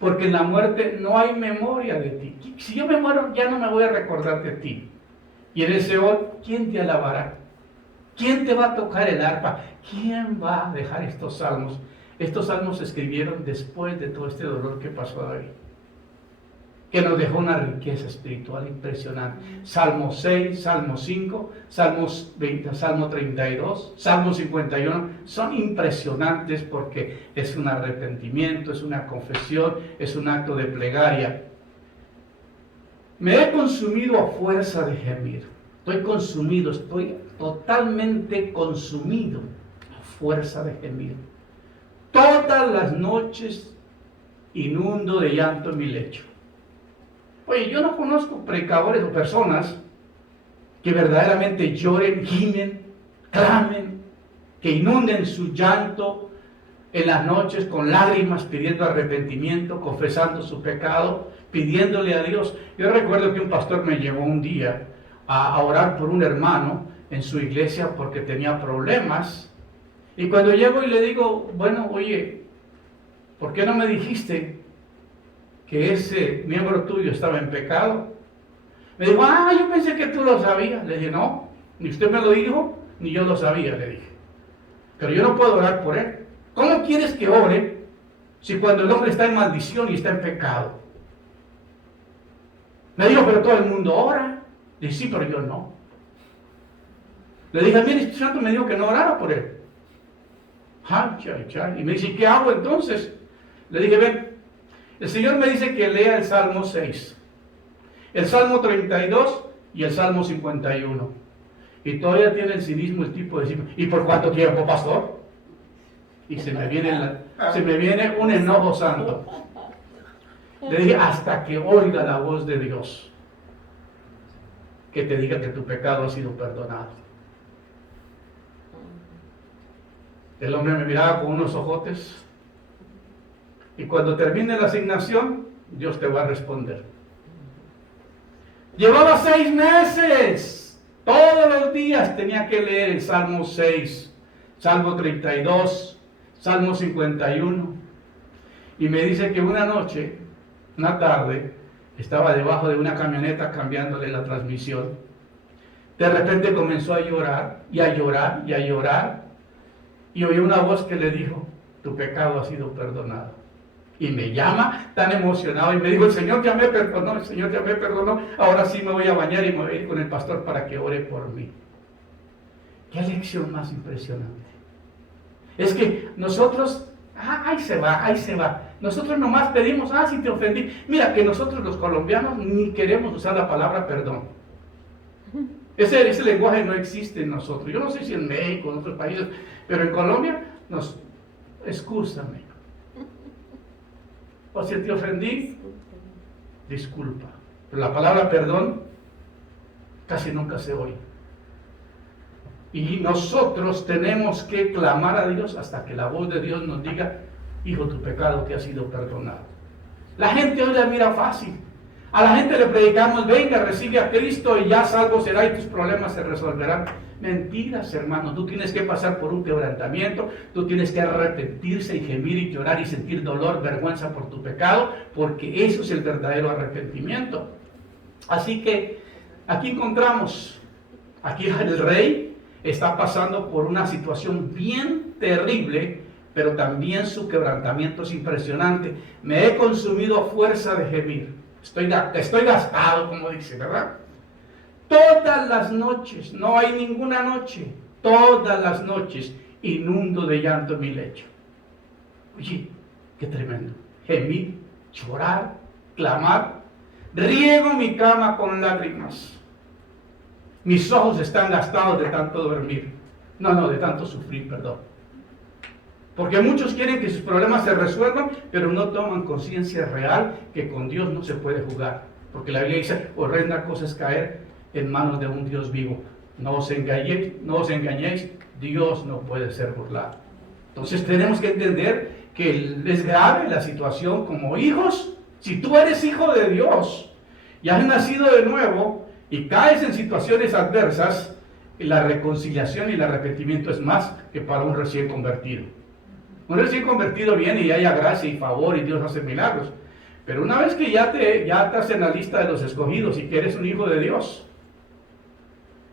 porque en la muerte no hay memoria de ti. Si yo me muero, ya no me voy a recordar de ti. Y en el Seol, ¿quién te alabará? ¿Quién te va a tocar el arpa? ¿Quién va a dejar estos salmos? Estos salmos se escribieron después de todo este dolor que pasó a David, que nos dejó una riqueza espiritual impresionante. Salmo 6, Salmo 5, Salmos 20, Salmo 32, Salmo 51, son impresionantes porque es un arrepentimiento, es una confesión, es un acto de plegaria. Me he consumido a fuerza de gemir. Estoy consumido, estoy totalmente consumido a fuerza de gemir. Todas las noches inundo de llanto mi lecho. Oye, yo no conozco predicadores o personas que verdaderamente lloren, gimen, clamen, que inunden su llanto en las noches con lágrimas, pidiendo arrepentimiento, confesando su pecado, pidiéndole a Dios. Yo recuerdo que un pastor me llevó un día a orar por un hermano en su iglesia porque tenía problemas. Y cuando llego y le digo, bueno, oye, ¿por qué no me dijiste que ese miembro tuyo estaba en pecado? Me dijo, yo pensé que tú lo sabías. Le dije, no, ni usted me lo dijo, ni yo lo sabía, le dije. Pero yo no puedo orar por él. ¿Cómo quieres que ore si cuando el hombre está en maldición y está en pecado? Me dijo, pero todo el mundo ora. Le dije, sí, pero yo no. Le dije, a mí el Espíritu Santo me dijo que no orara por él. Y me dice, ¿qué hago entonces? Le dije, ven, el Señor me dice que lea el Salmo 6, el Salmo 32 y el Salmo 51. Y todavía tiene el cinismo el tipo de decir, ¿y por cuánto tiempo, pastor? Y se me viene un enojo santo. Le dije, hasta que oiga la voz de Dios, que te diga que tu pecado ha sido perdonado. El hombre me miraba con unos ojotes. Y cuando termine la asignación, Dios te va a responder. Llevaba 6 meses. Todos los días tenía que leer el Salmo 6, Salmo 32, Salmo 51. Y me dice que una noche, una tarde, estaba debajo de una camioneta cambiándole la transmisión. De repente comenzó a llorar, y a llorar, y a llorar. Y oí una voz que le dijo, tu pecado ha sido perdonado. Y me llama tan emocionado y me dijo, el Señor ya me perdonó, el Señor ya me perdonó, ahora sí me voy a bañar y me voy a ir con el pastor para que ore por mí. Qué lección más impresionante. Es que nosotros, ahí se va. Nosotros nomás pedimos, si te ofendí. Mira que nosotros los colombianos ni queremos usar la palabra perdón. Ese lenguaje no existe en nosotros. Yo no sé si en México, en otros países, pero en Colombia excúsame. O si te ofendí, disculpa. Pero la palabra perdón casi nunca se oye. Y nosotros tenemos que clamar a Dios hasta que la voz de Dios nos diga, hijo, tu pecado te ha sido perdonado. La gente hoy la mira fácil. A la gente le predicamos, venga, recibe a Cristo y ya salvo será y tus problemas se resolverán. Mentiras, hermano. Tú tienes que pasar por un quebrantamiento, tú tienes que arrepentirse y gemir y llorar y sentir dolor, vergüenza por tu pecado, porque eso es el verdadero arrepentimiento. Así que aquí encontramos, aquí el rey está pasando por una situación bien terrible, pero también su quebrantamiento es impresionante. Me he consumido a fuerza de gemir. estoy gastado, como dice, ¿verdad? Todas las noches, no hay ninguna noche, todas las noches inundo de llanto mi lecho. Oye, qué tremendo. Gemir, llorar, clamar, riego mi cama con lágrimas. Mis ojos están gastados de tanto dormir. No, de tanto sufrir, perdón. Porque muchos quieren que sus problemas se resuelvan, pero no toman conciencia real que con Dios no se puede jugar. Porque la Biblia dice, horrenda cosa es caer en manos de un Dios vivo. No os engañéis, Dios no puede ser burlado. Entonces tenemos que entender que es grave la situación como hijos. Si tú eres hijo de Dios y has nacido de nuevo y caes en situaciones adversas, la reconciliación y el arrepentimiento es más que para un recién convertido. Un recién convertido viene y haya gracia y favor y Dios hace milagros. Pero una vez que ya estás en la lista de los escogidos y que eres un hijo de Dios,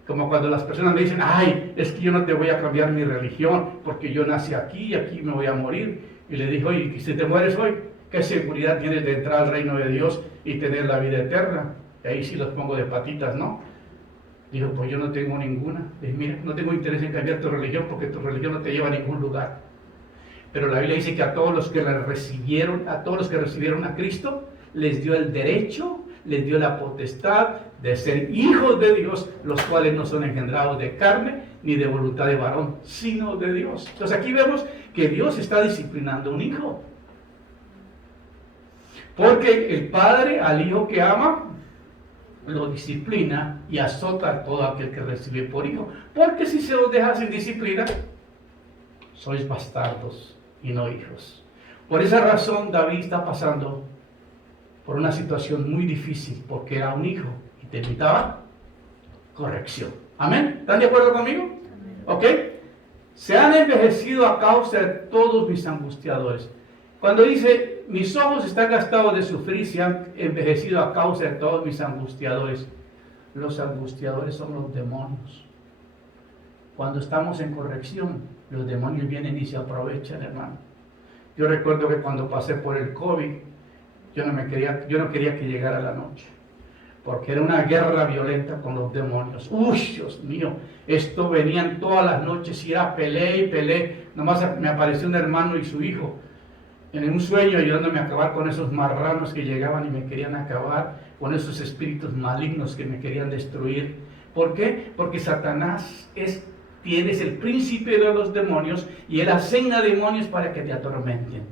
como cuando las personas me dicen, ay, es que yo no te voy a cambiar mi religión porque yo nací aquí y aquí me voy a morir. Y le digo, oye, ¿y si te mueres hoy? ¿Qué seguridad tienes de entrar al reino de Dios y tener la vida eterna? Y ahí sí los pongo de patitas, ¿no? Digo, pues yo no tengo ninguna. Digo, mira, no tengo interés en cambiar tu religión porque tu religión no te lleva a ningún lugar. Pero la Biblia dice que a todos los que recibieron a Cristo, les dio el derecho, les dio la potestad de ser hijos de Dios, los cuales no son engendrados de carne ni de voluntad de varón, sino de Dios. Entonces aquí vemos que Dios está disciplinando a un hijo. Porque el padre al hijo que ama, lo disciplina y azota a todo aquel que recibe por hijo. Porque si se os deja sin disciplina, sois bastardos y no hijos. Por esa razón David está pasando por una situación muy difícil, porque era un hijo y necesitaba corrección. ¿Amén? ¿Están de acuerdo conmigo? Amén. ¿Ok? Se han envejecido a causa de todos mis angustiadores. Cuando dice, mis ojos están gastados de sufrir, se han envejecido a causa de todos mis angustiadores. Los angustiadores son los demonios. Cuando estamos en corrección, los demonios vienen y se aprovechan, hermano. Yo recuerdo que cuando pasé por el COVID, yo no quería que llegara la noche, porque era una guerra violenta con los demonios. ¡Uy, Dios mío! Esto venían todas las noches y era peleé y peleé. Nomás me apareció un hermano y su hijo en un sueño ayudándome a acabar con esos marranos que llegaban y me querían acabar, con esos espíritus malignos que me querían destruir. ¿Por qué? Porque Satanás es el príncipe de los demonios y él asigna demonios para que te atormenten.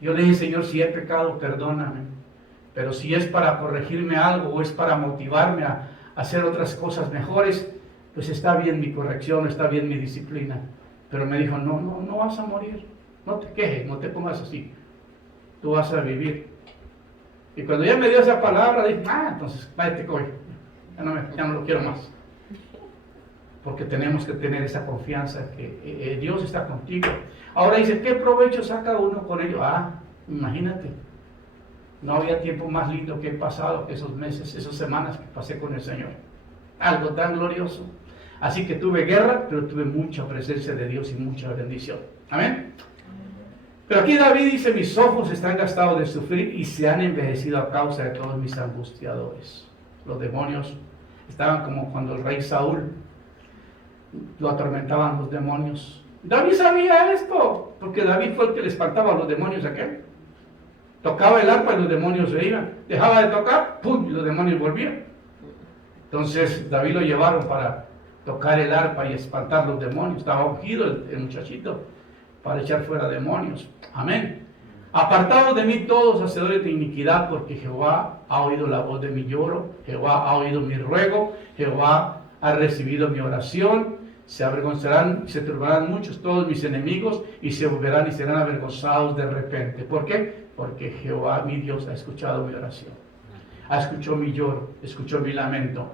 Yo le dije, Señor, si he pecado, perdóname. Pero si es para corregirme algo o es para motivarme a hacer otras cosas mejores, pues está bien mi corrección, está bien mi disciplina. Pero me dijo, no vas a morir. No te quejes, no te pongas así. Tú vas a vivir. Y cuando ya me dio esa palabra, dije, entonces váyate, coy. Ya no lo quiero más. Porque tenemos que tener esa confianza que Dios está contigo. Ahora dice, ¿qué provecho saca uno con ello? Imagínate, no había tiempo más lindo que he pasado que esos meses, esas semanas que pasé con el Señor. Algo tan glorioso. Así que tuve guerra, pero tuve mucha presencia de Dios y mucha bendición. Amén. Pero aquí David dice, mis ojos están gastados de sufrir y se han envejecido a causa de todos mis angustiadores. Los demonios estaban como cuando el rey Saúl lo atormentaban los demonios. David sabía esto, porque David fue el que le espantaba a los demonios aquel. Tocaba el arpa y los demonios se iban. Dejaba de tocar, ¡pum!, y los demonios volvían. Entonces David lo llevaron para tocar el arpa y espantar los demonios. Estaba ungido el muchachito para echar fuera demonios. Amén. Apartados de mí todos hacedores de iniquidad, porque Jehová ha oído la voz de mi lloro, Jehová ha oído mi ruego, Jehová ha recibido mi oración. Se avergonzarán y se turbarán muchos todos mis enemigos y se volverán y serán avergonzados de repente. ¿Por qué? Porque Jehová, mi Dios, ha escuchado mi oración. Escuchó mi lloro, escuchó mi lamento.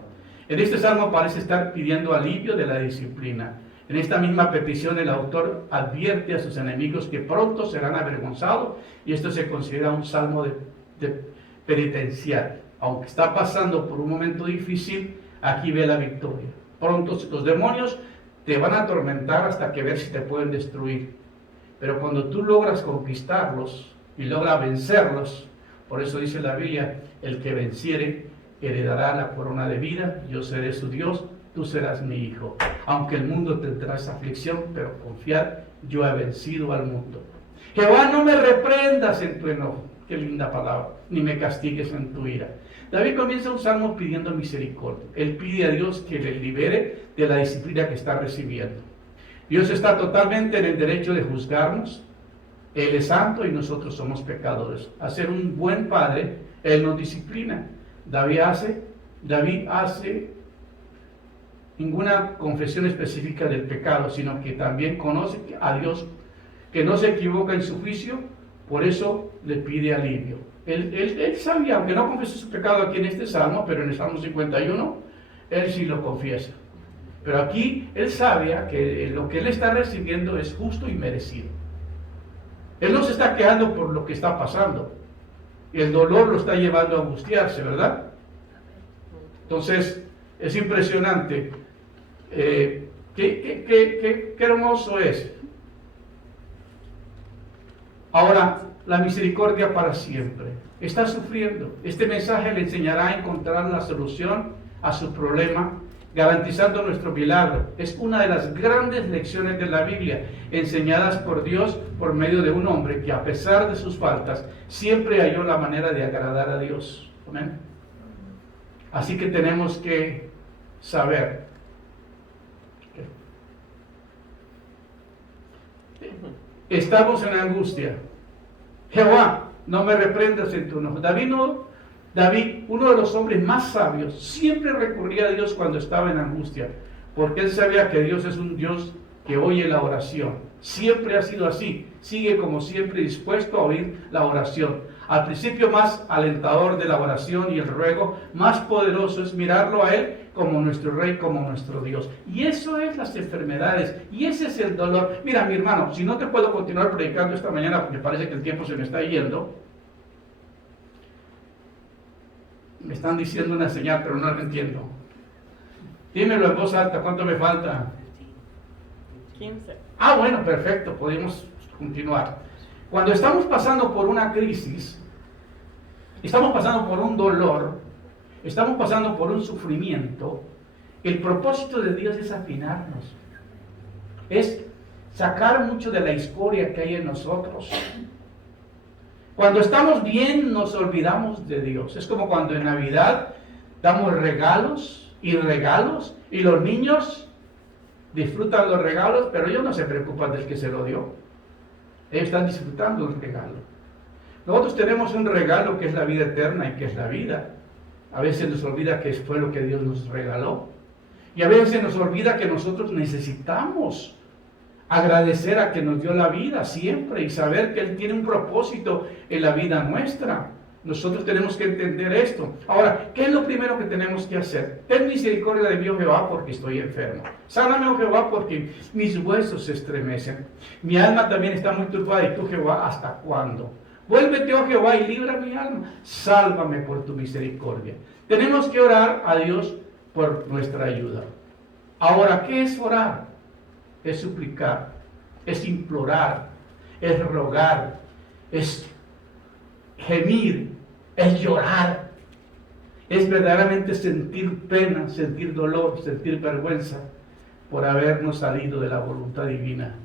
En este salmo parece estar pidiendo alivio de la disciplina. En esta misma petición el autor advierte a sus enemigos que pronto serán avergonzados y esto se considera un salmo de penitencial. Aunque está pasando por un momento difícil, aquí ve la victoria. Pronto los demonios te van a atormentar hasta que ver si te pueden destruir. Pero cuando tú logras conquistarlos y logras vencerlos, Por eso dice la Biblia, el que venciere heredará la corona de vida, yo seré su Dios, tú serás mi hijo. Aunque el mundo tendrá esa aflicción, pero confiad, yo he vencido al mundo. Jehová, no me reprendas en tu enojo, qué linda palabra, ni me castigues en tu ira. David comienza un salmo pidiendo misericordia. Él pide a Dios que le libere de la disciplina que está recibiendo. Dios está totalmente en el derecho de juzgarnos. Él es santo y nosotros somos pecadores. A ser un buen padre, Él nos disciplina. David hace ninguna confesión específica del pecado, sino que también conoce a Dios, que no se equivoca en su juicio, por eso le pide alivio. Él sabía, aunque no confesó su pecado aquí en este salmo, pero en el Salmo 51, él sí lo confiesa. Pero aquí él sabía que lo que él está recibiendo es justo y merecido. Él no se está quejando por lo que está pasando. El dolor lo está llevando a angustiarse, ¿verdad? Entonces, es impresionante. Qué hermoso es. Ahora, la misericordia para siempre. Está sufriendo. Este mensaje le enseñará a encontrar la solución a su problema, garantizando nuestro milagro. Es una de las grandes lecciones de la Biblia, enseñadas por Dios por medio de un hombre que, a pesar de sus faltas, siempre halló la manera de agradar a Dios. Amén. Así que tenemos que saber. Estamos en angustia. Jehová, no me reprendas en tu enojo. David, uno de los hombres más sabios, siempre recurría a Dios cuando estaba en angustia, porque él sabía que Dios es un Dios que oye la oración. Siempre ha sido así. Sigue como siempre dispuesto a oír la oración. Al principio más alentador de la oración y el ruego, más poderoso es mirarlo a Él como nuestro Rey, como nuestro Dios. Y eso es las enfermedades, y ese es el dolor. Mira, mi hermano, si no te puedo continuar predicando esta mañana porque parece que el tiempo se me está yendo. Me están diciendo una señal, pero no la entiendo. Dímelo en voz alta, ¿cuánto me falta? 15. Ah, bueno, perfecto, podemos continuar. Cuando estamos pasando por una crisis, estamos pasando por un dolor, estamos pasando por un sufrimiento, el propósito de Dios es afinarnos, es sacar mucho de la escoria que hay en nosotros. Cuando estamos bien nos olvidamos de Dios. Es como cuando en Navidad damos regalos y los niños disfrutan los regalos, pero ellos no se preocupan del que se lo dio. Ellos están disfrutando el regalo. Nosotros tenemos un regalo que es la vida eterna y que es la vida. A veces nos olvida que fue lo que Dios nos regaló. Y a veces nos olvida que nosotros necesitamos agradecer a que nos dio la vida siempre y saber que Él tiene un propósito en la vida nuestra. Nosotros tenemos que entender esto. Ahora, ¿qué es lo primero que tenemos que hacer? Ten misericordia de mí, oh Jehová, porque estoy enfermo. Sáname, oh Jehová, porque mis huesos se estremecen. Mi alma también está muy turbada. ¿Y tú, Jehová, hasta cuándo? Vuélvete, oh Jehová, y libra mi alma. Sálvame por tu misericordia. Tenemos que orar a Dios por nuestra ayuda. Ahora, ¿qué es orar? Es suplicar, es implorar, es rogar, es gemir, es llorar, es verdaderamente sentir pena, sentir dolor, sentir vergüenza por habernos salido de la voluntad divina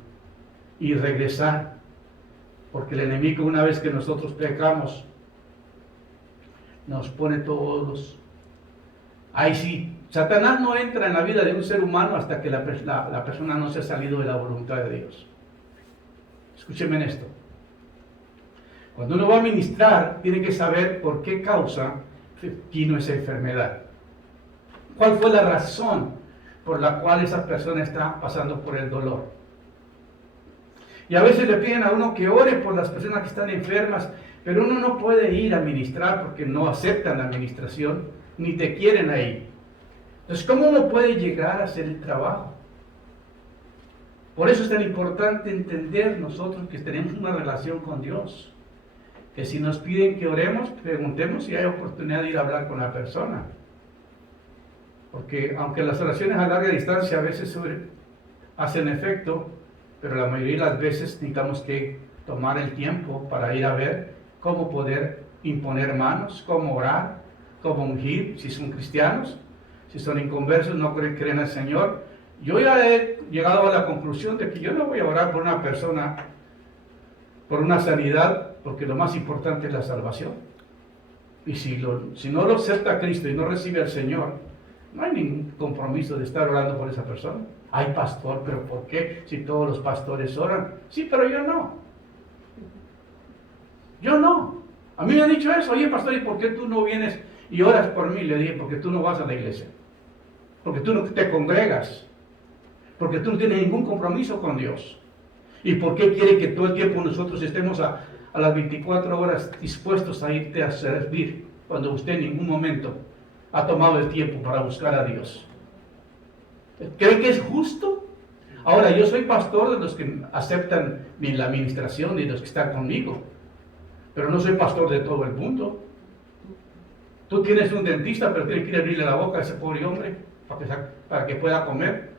y regresar, porque el enemigo, una vez que nosotros pecamos, nos pone todos. Ahí sí, Satanás no entra en la vida de un ser humano hasta que la persona no se ha salido de la voluntad de Dios. Escúchenme en esto. Cuando uno va a ministrar, tiene que saber por qué causa vino esa enfermedad. ¿Cuál fue la razón por la cual esa persona está pasando por el dolor? Y a veces le piden a uno que ore por las personas que están enfermas, pero uno no puede ir a ministrar porque no aceptan la administración, ni te quieren ahí. Entonces, ¿cómo uno puede llegar a hacer el trabajo? Por eso es tan importante entender nosotros que tenemos una relación con Dios. Que si nos piden que oremos, preguntemos si hay oportunidad de ir a hablar con la persona. Porque aunque las oraciones a larga distancia a veces hacen efecto, pero la mayoría de las veces necesitamos que tomar el tiempo para ir a ver cómo poder imponer manos, cómo orar, cómo ungir, si son cristianos, si son inconversos, no creen en el Señor. Yo ya he llegado a la conclusión de que yo no voy a orar por una persona, por una sanidad, porque lo más importante es la salvación. Y si no lo acepta Cristo y no recibe al Señor, no hay ningún compromiso de estar orando por esa persona. Ay, pastor, pero ¿por qué? Si todos los pastores oran. Sí, pero yo no. Yo no. A mí me han dicho eso. Oye, pastor, ¿y por qué tú no vienes y oras por mí? Le dije, porque tú no vas a la iglesia. Porque tú no te congregas. Porque tú no tienes ningún compromiso con Dios. ¿Y por qué quiere que todo el tiempo nosotros estemos a las 24 horas dispuestos a irte a servir cuando usted en ningún momento ha tomado el tiempo para buscar a Dios? ¿Cree que es justo? Ahora, yo soy pastor de los que aceptan la administración y de los que están conmigo, pero no soy pastor de todo el mundo. Tú tienes un dentista, pero tienes que ir a abrirle la boca a ese pobre hombre para que pueda comer.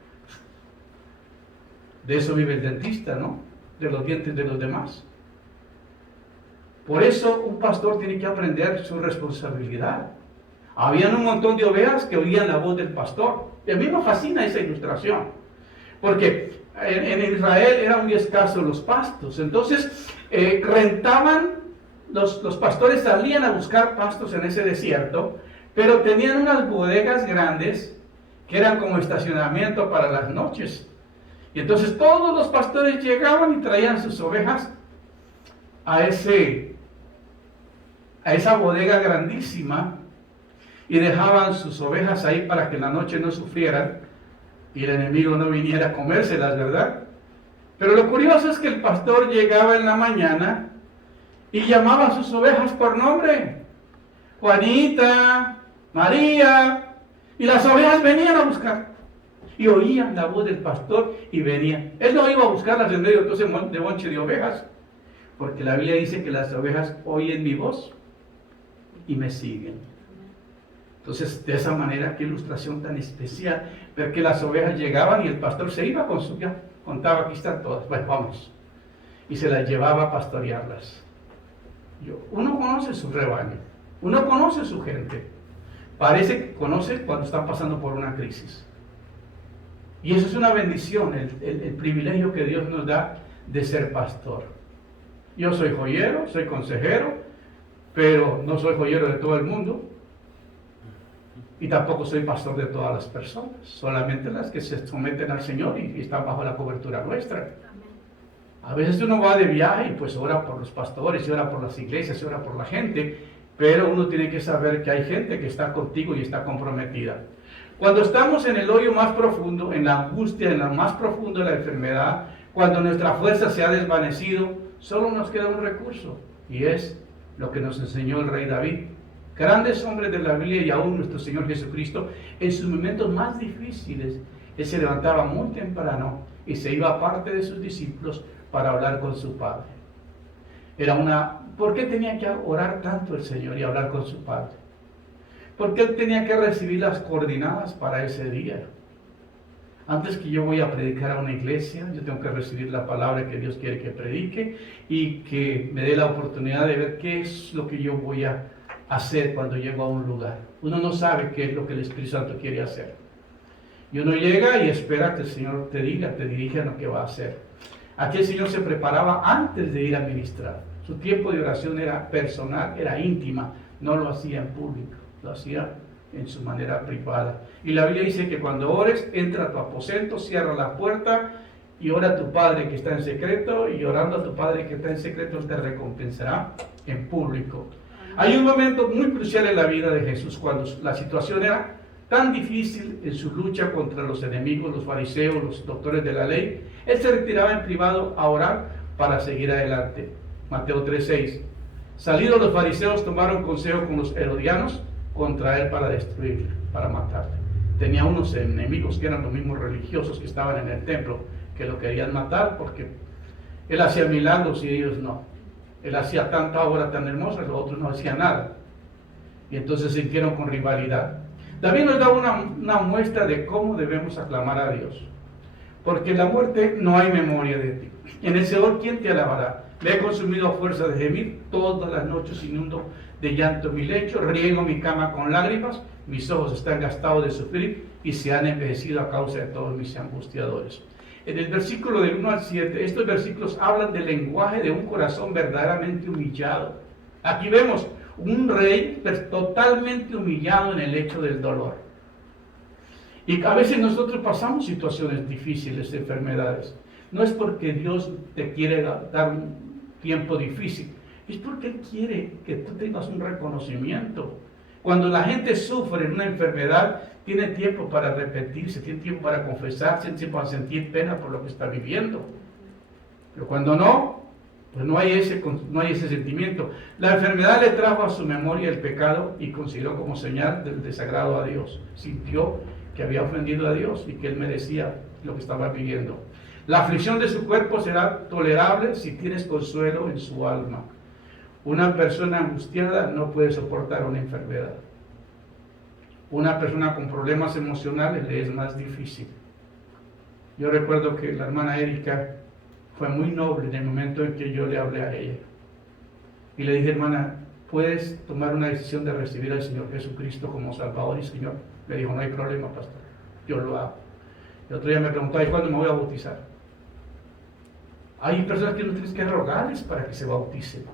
De eso vive el dentista, ¿no? De los dientes de los demás. Por eso un pastor tiene que aprender su responsabilidad. Habían un montón de ovejas que oían la voz del pastor. Y a mí me fascina esa ilustración, porque en Israel eran muy escasos los pastos. Entonces rentaban, los pastores salían a buscar pastos en ese desierto, pero tenían unas bodegas grandes que eran como estacionamiento para las noches. Y entonces todos los pastores llegaban y traían sus ovejas a esa bodega grandísima y dejaban sus ovejas ahí para que en la noche no sufrieran y el enemigo no viniera a comérselas, ¿verdad? Pero lo curioso es que el pastor llegaba en la mañana y llamaba a sus ovejas por nombre. Juanita, María, y las ovejas venían a buscar. Y oían la voz del pastor y venían. Él no iba a buscarlas en medio de bonche de ovejas, porque la Biblia dice que las ovejas oyen mi voz y me siguen. Entonces, de esa manera, qué ilustración tan especial, ver que las ovejas llegaban y el pastor se iba con su ya, contaba, aquí están todas, pues vamos, y se las llevaba a pastorearlas. Uno conoce su rebaño, uno conoce su gente, parece que conoce cuando están pasando por una crisis. Y eso es una bendición, el privilegio que Dios nos da de ser pastor. Yo soy joyero, soy consejero, pero no soy joyero de todo el mundo. Y tampoco soy pastor de todas las personas, solamente las que se someten al Señor y están bajo la cobertura nuestra. A veces uno va de viaje y pues ora por los pastores, y ora por las iglesias, y ora por la gente, pero uno tiene que saber que hay gente que está contigo y está comprometida. Cuando estamos en el hoyo más profundo, en la angustia, en lo más profundo de la enfermedad, cuando nuestra fuerza se ha desvanecido, solo nos queda un recurso, y es lo que nos enseñó el rey David. Grandes hombres de la Biblia y aún nuestro Señor Jesucristo, en sus momentos más difíciles, Él se levantaba muy temprano y se iba aparte de sus discípulos para hablar con su Padre. ¿Por qué tenía que orar tanto el Señor y hablar con su Padre? Porque Él tenía que recibir las coordenadas para ese día. Antes que yo voy a predicar a una iglesia, yo tengo que recibir la palabra que Dios quiere que predique y que me dé la oportunidad de ver qué es lo que yo voy a hacer cuando llego a un lugar. Uno no sabe qué es lo que el Espíritu Santo quiere hacer. Y uno llega y espera que el Señor te diga, te dirija lo que va a hacer. Aquí el Señor se preparaba antes de ir a ministrar. Su tiempo de oración era personal, era íntima, no lo hacía en público, lo hacía en su manera privada. Y la Biblia dice que cuando ores, entra a tu aposento, cierra la puerta y ora a tu Padre que está en secreto, y orando a tu Padre que está en secreto, Él te recompensará en público. Hay un momento muy crucial en la vida de Jesús cuando la situación era tan difícil en su lucha contra los enemigos, los fariseos, los doctores de la ley. Él se retiraba en privado a orar para seguir adelante. Mateo 3:6. Salidos los fariseos, tomaron consejo con los herodianos contra él para destruirle, para matarle. Tenía unos enemigos que eran los mismos religiosos que estaban en el templo, que lo querían matar porque él hacía milagros y ellos no. Él hacía tanta obra tan hermosa, los otros no hacían nada. Y entonces se sintieron con rivalidad. David nos da una muestra de cómo debemos aclamar a Dios. Porque en la muerte no hay memoria de ti. En el Seol, ¿quién te alabará? Me he consumido a fuerza de gemir, todas las noches inundo de llanto mi lecho, riego mi cama con lágrimas, mis ojos están gastados de sufrir y se han envejecido a causa de todos mis angustiadores. En el versículo del 1 al 7, estos versículos hablan del lenguaje de un corazón verdaderamente humillado. Aquí vemos un rey totalmente humillado en el hecho del dolor. Y a veces nosotros pasamos situaciones difíciles, enfermedades. No es porque Dios te quiere dar un tiempo difícil, es porque Él quiere que tú tengas un reconocimiento. Cuando la gente sufre en una enfermedad, tiene tiempo para arrepentirse, tiene tiempo para confesarse, tiene tiempo para sentir pena por lo que está viviendo. Pero cuando no, pues no hay ese sentimiento. La enfermedad le trajo a su memoria el pecado y consideró como señal del desagrado a Dios. Sintió que había ofendido a Dios y que Él merecía lo que estaba viviendo. La aflicción de su cuerpo será tolerable si tienes consuelo en su alma. Una persona angustiada no puede soportar una enfermedad. Una persona con problemas emocionales le es más difícil. Yo recuerdo que la hermana Erika fue muy noble en el momento en que yo le hablé a ella. Y le dije, hermana, ¿puedes tomar una decisión de recibir al Señor Jesucristo como Salvador y Señor? Me dijo, no hay problema, pastor, yo lo hago. El otro día me preguntó, ¿y cuándo me voy a bautizar? Hay personas que no tienes que rogarles para que se bauticen.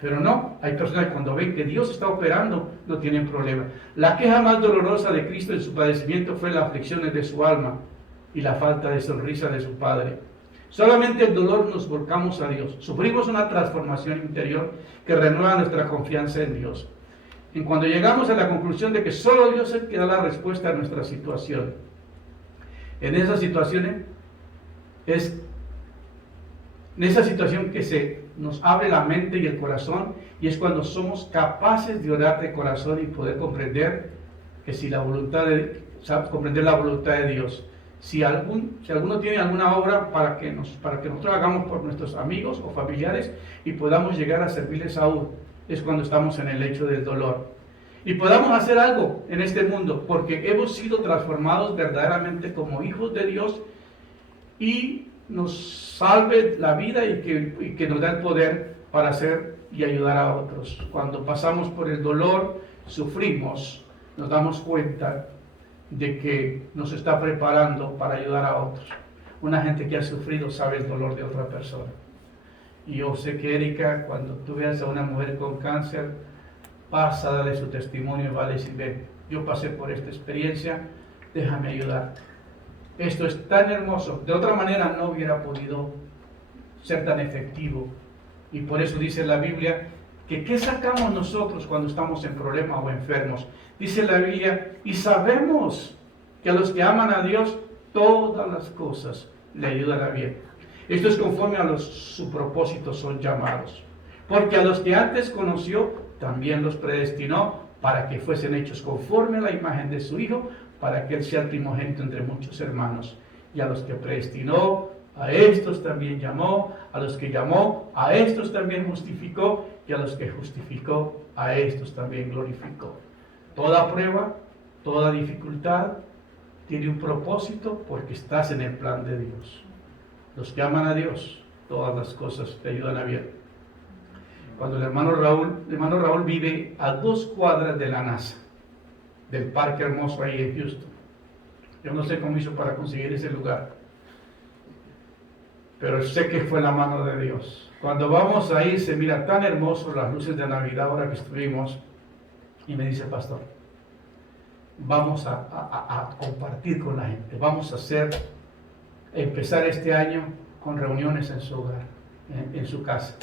Pero no, hay personas que cuando ven que Dios está operando, no tienen problema. La queja más dolorosa de Cristo en su padecimiento fue las aflicciones de su alma y la falta de sonrisa de su Padre. Solamente el dolor nos volcamos a Dios. Sufrimos una transformación interior que renueva nuestra confianza en Dios. En cuando llegamos a la conclusión de que solo Dios es el que da la respuesta a nuestra situación. En esas situaciones que nos abre la mente y el corazón, y es cuando somos capaces de orar de corazón y poder comprender comprender la voluntad de Dios. Si alguno tiene alguna obra para que nosotros hagamos por nuestros amigos o familiares y podamos llegar a servirles aún, es cuando estamos en el lecho del dolor. Y podamos hacer algo en este mundo, porque hemos sido transformados verdaderamente como hijos de Dios y nos salve la vida y que nos da el poder para hacer y ayudar a otros. Cuando pasamos por el dolor, sufrimos, nos damos cuenta de que nos está preparando para ayudar a otros. Una gente que ha sufrido sabe el dolor de otra persona. Y yo sé que Erika, cuando tú veas a una mujer con cáncer, vas a darle su testimonio y va a decir, ven, yo pasé por esta experiencia, déjame ayudarte. Esto es tan hermoso, de otra manera no hubiera podido ser tan efectivo. Y por eso dice la Biblia que ¿qué sacamos nosotros cuando estamos en problemas o enfermos? Dice la Biblia, y sabemos que a los que aman a Dios, todas las cosas le ayudan a bien. Esto es conforme a su propósito son llamados. Porque a los que antes conoció, también los predestinó para que fuesen hechos conforme a la imagen de su Hijo, para que Él sea el primogénito entre muchos hermanos. Y a los que predestinó, a estos también llamó, a los que llamó, a estos también justificó, y a los que justificó, a estos también glorificó. Toda prueba, toda dificultad tiene un propósito porque estás en el plan de Dios. Los que aman a Dios, todas las cosas te ayudan a bien. Cuando el hermano Raúl vive a 2 cuadras de la NASA, del parque hermoso ahí en Houston. Yo no sé cómo hizo para conseguir ese lugar, pero sé que fue la mano de Dios. Cuando vamos ahí se mira tan hermoso las luces de Navidad ahora que estuvimos, y me dice, pastor, vamos a compartir con la gente, vamos a empezar este año con reuniones en su hogar, en su casa.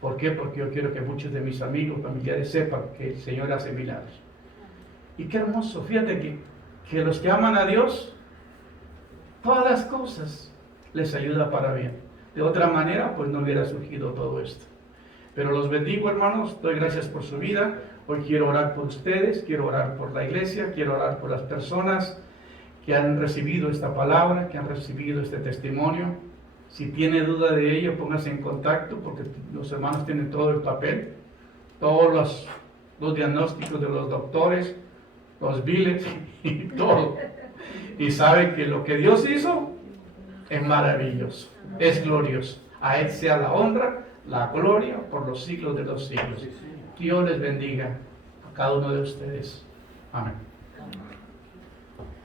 ¿Por qué? Porque yo quiero que muchos de mis amigos, familiares sepan que el Señor hace milagros. Y qué hermoso, fíjate que los que aman a Dios, todas las cosas les ayuda para bien. De otra manera, pues no hubiera surgido todo esto. Pero los bendigo, hermanos, doy gracias por su vida. Hoy quiero orar por ustedes, quiero orar por la iglesia, quiero orar por las personas que han recibido esta palabra, que han recibido este testimonio. Si tiene duda de ello, póngase en contacto, porque los hermanos tienen todo el papel, todos los diagnósticos de los doctores, los biles y todo. Y sabe que lo que Dios hizo es maravilloso, es glorioso. A Él sea la honra, la gloria por los siglos de los siglos. Dios les bendiga a cada uno de ustedes. Amén. Amén.